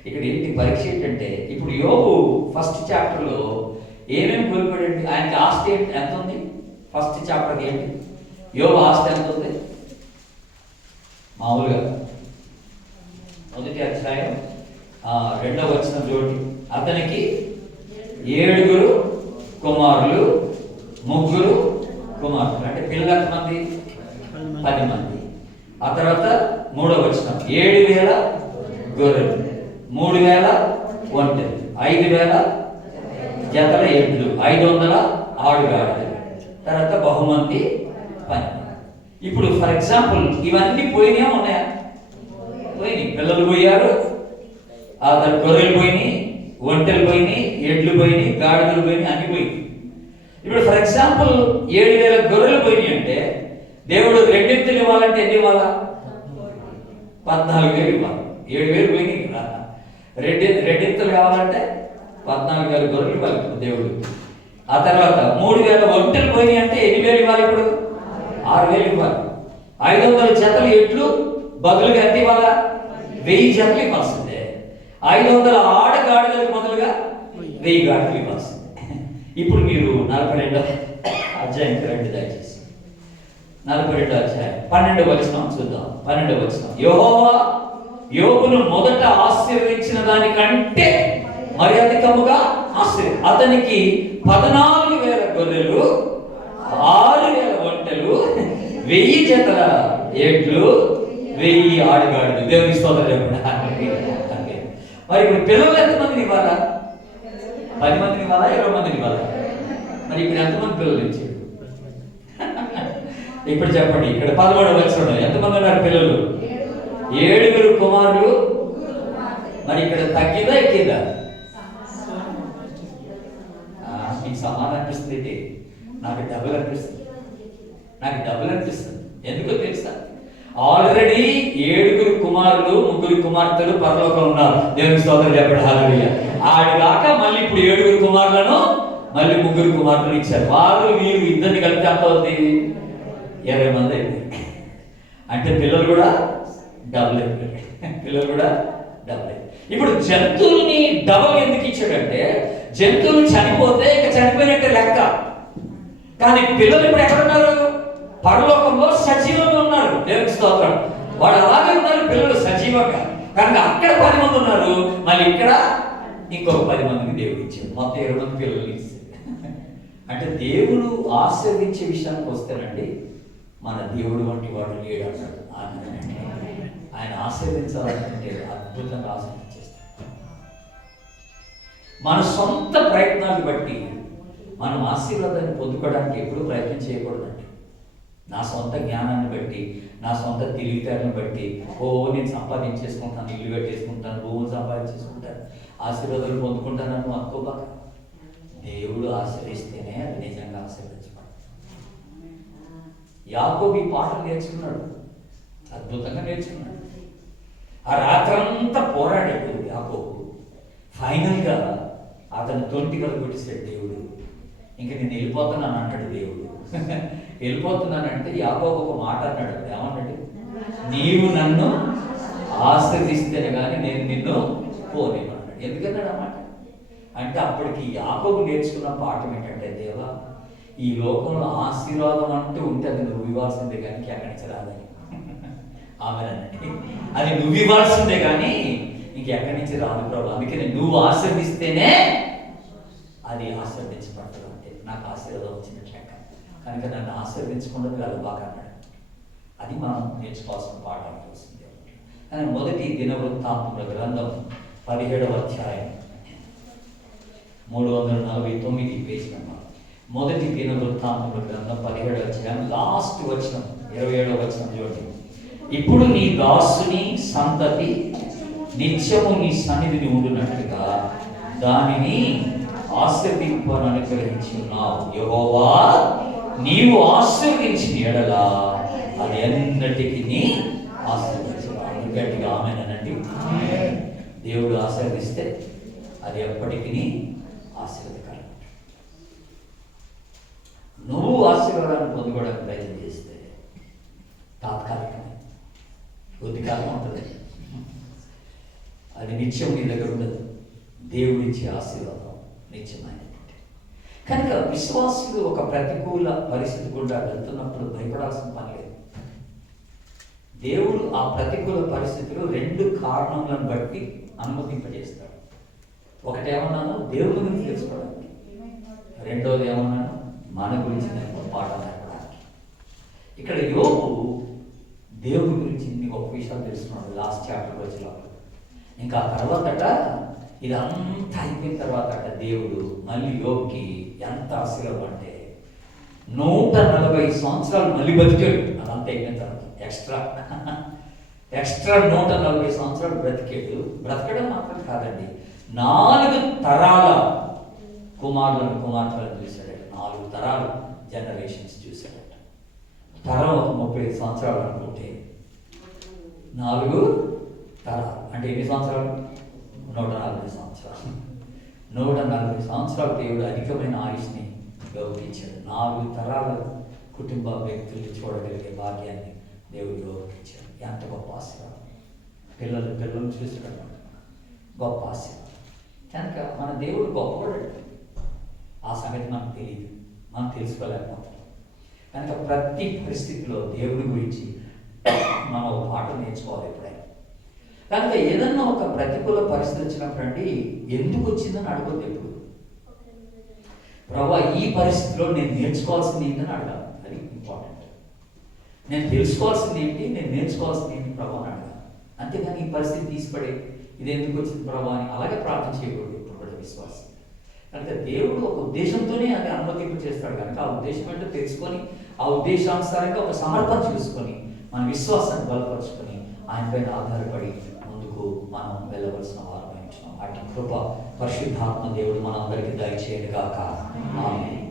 ఇక్కడ ఏంటి పరీక్ష ఏంటంటే, ఇప్పుడు యోబు ఫస్ట్ చాప్టర్లో ఏమేమి కోల్పోయాడండి? ఆయనకి ఆస్తి ఎంత ఉంది? ఫస్ట్ చాప్టర్కి ఏంటి? యోబు ఆస్తి ఎంత ఉంది? మామూలుగా మొదటి అధ్యాయం 2వ వచనం చూడండి. అతనికి 7 కుమారులు, 3 కుమార్తెలు. అంటే పిల్లలు ఎంతమంది? 10 మంది. ఆ తర్వాత 3వ వచనం 7,000 గొర్రెలు, 3,000 ఒంటెలు, 5,000 జతల ఎడ్లు, 500 ఆడుగాడులు, తర్వాత బహుమంది పని. ఇప్పుడు ఫర్ ఎగ్జాంపుల్ ఇవన్నీ పోయినాయా ఉన్నాయా? పోయినాయి. పిల్లలు పోయారు, ఆ తర్వాత గొర్రెలు పోయినాయి, ఒంటెలు పోయినాయి, ఎడ్లు పోయినాయి, గాడిదలు పోయినాయి, అన్ని పోయినాయి. ఇప్పుడు ఫర్ ఎగ్జాంపుల్ 7,000 గొర్రెలు పోయినాయి అంటే దేవుడు 2 ఇవ్వాలంటే ఎన్ని ఇవ్వాలా? 14,000 ఇవ్వాలి. 7,000 పోయినాయి కదా, 2 కావాలంటే 14,000 గొర్రెలు ఇవ్వాలి దేవుడు. ఆ తర్వాత 3,000 ఒంటెలు పోయినాయి అంటే ఎన్ని వేలు ఇవ్వాలి? ఇప్పుడు 6,000 ఇవ్వాలి. 500 జతలు ఎడ్లు బదులుగా ఎంత ఇవ్వాలా? 1000 జతలు ఇవ్వాల్సిందే. 500 ఆడగాడిదలకు మొదలుగా 1000 గాడిదలు ఇవ్వాల్సిందే. ఇప్పుడు మీరు 42వ అధ్యాయంకి రండి దయచేసి. 42వ అధ్యాయం 12వ వచనం చూద్దాం. 12వ వచనం, యెహోవా యోబును మొదట ఆశీర్వదించిన దానికంటే మరి అధికముగా అతనికి 14,000 గొర్రెలు, 6,000 ఒంటెలు, 1000 జతల ఎడ్లు, 1000 ఆడగాడులు. దేవుని స్తోత్రం చెప్పండి. మరి ఇప్పుడు పిల్లలు ఎంతమందిని ఇవ్వాలా? 10 మందిని ఇవ్వాలా, 20 మందిని ఇవ్వాలా? మరి ఇప్పుడు ఎంతమంది పిల్లలు ఇచ్చారు? ఇప్పుడు చెప్పండి, ఇక్కడ 11వ వచనంలో ఎంతమంది ఉన్నారు పిల్లలు? 7 కుమారులు. మరి ఇక్కడ తగ్గిందా ఎక్కిందా? మీకు సమానం అనిపిస్తుంది, నాకు డబుల్ అనిపిస్తుంది. ఎందుకో తెలుసా? ఆల్రెడీ 7 కుమారులు 3 కుమార్తెలు పరలోకంలో ఉన్నారు. దేవునికి స్తోత్రం చెప్పండి, హల్లెలూయా. ఆడిగాక మళ్ళీ ఇప్పుడు 7 కుమారులను మళ్ళీ 3 కుమార్తెలు ఇచ్చారు. వాళ్ళు వీరు ఇద్దరిని కలిపి ఎంత అవుతుంది? 20 మంది అయిపోయింది. అంటే పిల్లలు కూడా డబుల్ అయిపోయారు. ఇప్పుడు జంతువుల్ని డబుల్ ఎందుకు ఇచ్చాడంటే, జంతువులు చనిపోతే ఇక చనిపోయినట్టే లెక్క. కానీ పిల్లలు ఇప్పుడు ఎక్కడున్నారు? పరలోకంలో సజీవంగా ఉన్నారు. దేవునికి స్తోత్రం. వాళ్ళు అలాగే ఉన్నారు, పిల్లలు సజీవంగా. కనుక అక్కడ 10 మంది ఉన్నారు, మళ్ళీ ఇక్కడ ఇంకొక 10 మందిని దేవుడు ఇచ్చాడు. మొత్తం 20 మంది పిల్లలు ఇచ్చారు. అంటే దేవుడు ఆశీర్వదించే విషయానికి వస్తేనండి, మన దేవుడు వంటి వాడు లేడు అన్నాడు. ఆయన ఆశీర్వదించాలంటే అద్భుతంగా ఆశీర్వదించేస్తాడు. మన సొంత ప్రయత్నాన్ని బట్టి మనం ఆశీర్వాదాన్ని పొందుకోవడానికి ఎప్పుడూ ప్రయత్నం చేయకూడదండి. నా సొంత జ్ఞానాన్ని బట్టి, నా సొంత తెలివితేటలను బట్టి నేను సంపాదించేసుకుంటాను, ఇల్లు కట్టేసుకుంటాను, భూములు సంపాదించేసుకుంటాను, ఆశీర్వాదాలు పొందుకుంటానని అనుకోబాక. దేవుడు ఆశీర్వదిస్తేనే అది నిజంగా ఆశీర్వదించబడదు. యాకోబు ఈ పాటలు నేర్చుకున్నాడు, అద్భుతంగా నేర్చుకున్నాడు. ఆ రాత్రంతా పోరాడాడు యాకోబు. ఫైనల్గా అతను తొంటి కలు కొట్టేసాడు దేవుడు. ఇంక నేను వెళ్ళిపోతున్నాను అంటాడు దేవుడు. వెళ్ళిపోతున్నానంటే యాకోబు ఒక మాట అన్నాడు. ఏమన్నాడు? నీవు నన్ను ఆశీర్వదిస్తేనే కానీ నేను నిన్ను పోలేను అన్నాడు. ఎందుకన్నాడు అన్నమాట? అంటే అప్పటికి యాకోబు నేర్చుకున్న పాఠం ఏంటంటే, దేవా, ఈ లోకంలో ఆశీర్వాదం అంటూ ఉంటే అది నువ్వు ఇవ్వాల్సిందే కానీ ఎక్కడి నుంచి రాదని. ఆమెనండి, అది నువ్వు ఇవ్వాల్సిందే కానీ ఇంకెక్కడి నుంచి రాదు ప్రభు. అందుకని నువ్వు ఆశీర్వదిస్తేనే అది ఆశీర్వదించబడతాడు. అంటే నాకు ఆశీర్వాదం వచ్చినట్టు లెక్క. కనుక నన్ను ఆశీర్వదించకుండా వెళ్ళబాక అన్నాడు. అది మనం నేర్చుకోవాల్సిన పాఠం వస్తుంది. కానీ మొదటి దినవృత్తాంతముల గ్రంథం 17వ అధ్యాయం 349 పేజీ నెంబర్. మొదటి దినవృత్తాంతముల గ్రంథం 17వ అధ్యాయం లాస్ట్ వచనం 27వ వచనం చూడండి. ఇప్పుడు నీ దాసుని సంతతి నిత్యము నీ సన్నిధిని ఉండునట్లుగా దానిని ఆశీర్వదింపను అనుగ్రహించి ఉన్నావు. యెహోవా, నీవు ఆశీర్వదించిన ఎడల అది ఎన్నటికీ ఆశీర్వదించబడదు. గట్టిగా ఆమేనండి. దేవుడు ఆశీర్వదిస్తే అది ఎప్పటికీ ఆశీర్వదకరం. నువ్వు ఆశీర్వాదాన్ని పొందుకోవడానికి ప్రయత్నం చేస్తే తాత్కాలికమే, కొద్ది కాలం ఉంటుంది. అది నిత్యం నీ దగ్గర ఉండదు. దేవుడిచ్చే ఆశీర్వాదం నిత్యమైనటువంటి. కనుక విశ్వాసులు ఒక ప్రతికూల పరిస్థితి గుండా వెళ్తున్నప్పుడు భయపడాల్సిన పని లేదు. దేవుడు ఆ ప్రతికూల పరిస్థితులు 2 కారణాలను బట్టి అనుమతింపజేస్తాడు. ఒకటి ఏమన్నాను? దేవుడి గురించి తెలుసుకోవడానికి. రెండోది ఏమన్నాను? మన గురించి పాఠం నేర్పడానికి. ఇక్కడ యోబు దేవుడి గురించి ఇన్ని గొప్ప విషయాలు తెలుసుకున్నాడు లాస్ట్ చాప్టర్ వచ్చినప్పుడు. ఇంకా తర్వాతట ఇదంతా అయిపోయిన తర్వాత దేవుడు మళ్ళీ యోబుకి ఎంత ఆశీర్వాదం అంటే 140 సంవత్సరాలు మళ్ళీ బతికాడు. అదంతా అయిపోయిన తర్వాత ఎక్స్ట్రా 140 సంవత్సరాలు బ్రతికాడు. బ్రతకడం మాత్రం కాదండి, 4 తరాల కుమారులను కుమార్తెలను చూశాడట. 4 తరాలు జనరేషన్స్ చూశాడట. తరం ఒక 35 సంవత్సరాలు అనుకుంటే 4 తరాలు అంటే ఎన్ని సంవత్సరాలు? 140 సంవత్సరాలు. 140 సంవత్సరాలు దేవుడు అధికమైన ఆయుష్ని యోగిచ్చాడు. 4 తరాల కుటుంబ వ్యక్తుల్ని చూడగలిగే భాగ్యాన్ని దేవుడు యోగిచ్చాడు. ఎంత గొప్ప ఆశీర్వాదం. పిల్లలు చూసాడు, గొప్ప ఆశీర్వాదం. కనుక మన దేవుడు గొప్పవాడు. ఆ సంగతి మనకు తెలియదు, మనం తెలుసుకోలేకపోతాం. కనుక ప్రతి పరిస్థితిలో దేవుడి గురించి మనం ఒక పాఠం నేర్చుకోవాలి ఎప్పుడైనా. కనుక ఏదన్నా ఒక ప్రతికూల పరిస్థితి వచ్చినప్పుడు అండి, ఎందుకు వచ్చిందని అడగొద్దు ఎప్పుడు. ప్రభా, ఈ పరిస్థితిలో నేను నేర్చుకోవాల్సింది ఏంటని అడగాలి. అది ఇంపార్టెంట్. నేను తెలుసుకోవాల్సింది ఏంటి, నేను నేర్చుకోవాల్సింది ఏంటి ప్రభా అని అడగాలి. అంతేగాని ఈ పరిస్థితి తీసిపడే ఇది ఎందుకు వచ్చింది ప్రభావ అని అలాగే ప్రార్థన చేయకూడదు. ఇప్పుడు కూడా విశ్వాసం కనుక దేవుడు ఒక ఉద్దేశంతోనే అది అనుమతింపు చేస్తాడు కనుక ఆ ఉద్దేశం ఏంటో తెలుసుకొని ఆ ఉద్దేశానుసారంగా ఒక సమర్పణ చూసుకొని మన విశ్వాసాన్ని బలపరుచుకొని ఆయన పైన ఆధారపడి ముందుకు మనం వెళ్ళవలసిన వారం ఉంటున్నాం. అటు కృప పరిశుద్ధాత్మ దేవుడు మన అందరికీ దయచేయడు కాక. ఆమేన్.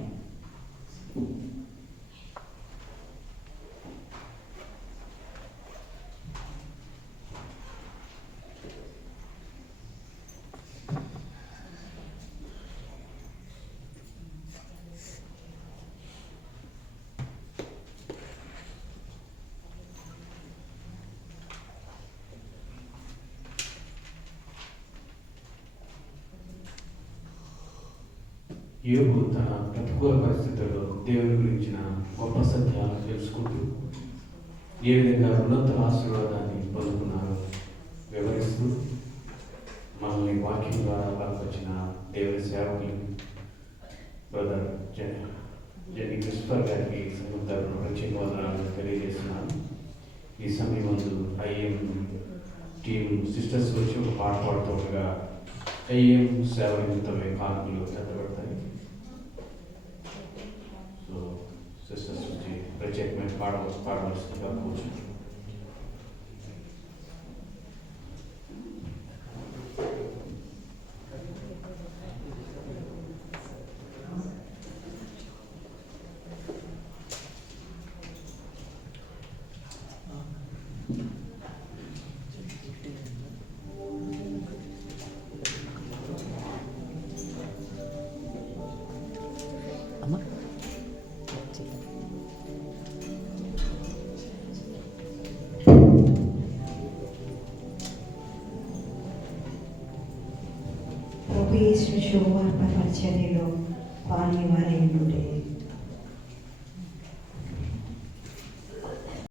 యోబు తన ప్రతికూల పరిస్థితుల్లో దేవుని గురించిన గొప్ప సత్యాలను తెలుసుకుంటూ ఏ విధంగా ఉన్నత ఆశీర్వాదాన్ని పొందుకున్నారో వివరిస్తూ మనల్ని వాక్యం ద్వారా బలపరిచిన దేవుని సేవకులు బ్రదర్ జెన్నీ క్రిస్టఫర్ గారికి సంఘం తరపున ప్రత్యేక వందనాలను తెలియజేస్తున్నాను. ఈ సమయం ముందు ఐఎం టీం సిస్టర్స్ వచ్చి ఒక పాట పాడుతూ ఉండగా ఐఎం సేవ నిమిత్తమే కానుకలు చెత్తబడతాయి. సో సిస్టర్స్ వచ్చి ప్రత్యేకమైన పాడవలసిందిగా కూర్చుంటారు. ప్రభు యేసు శుభవార్త పరిచర్యలో పాల్గొనేవారై ఉంటే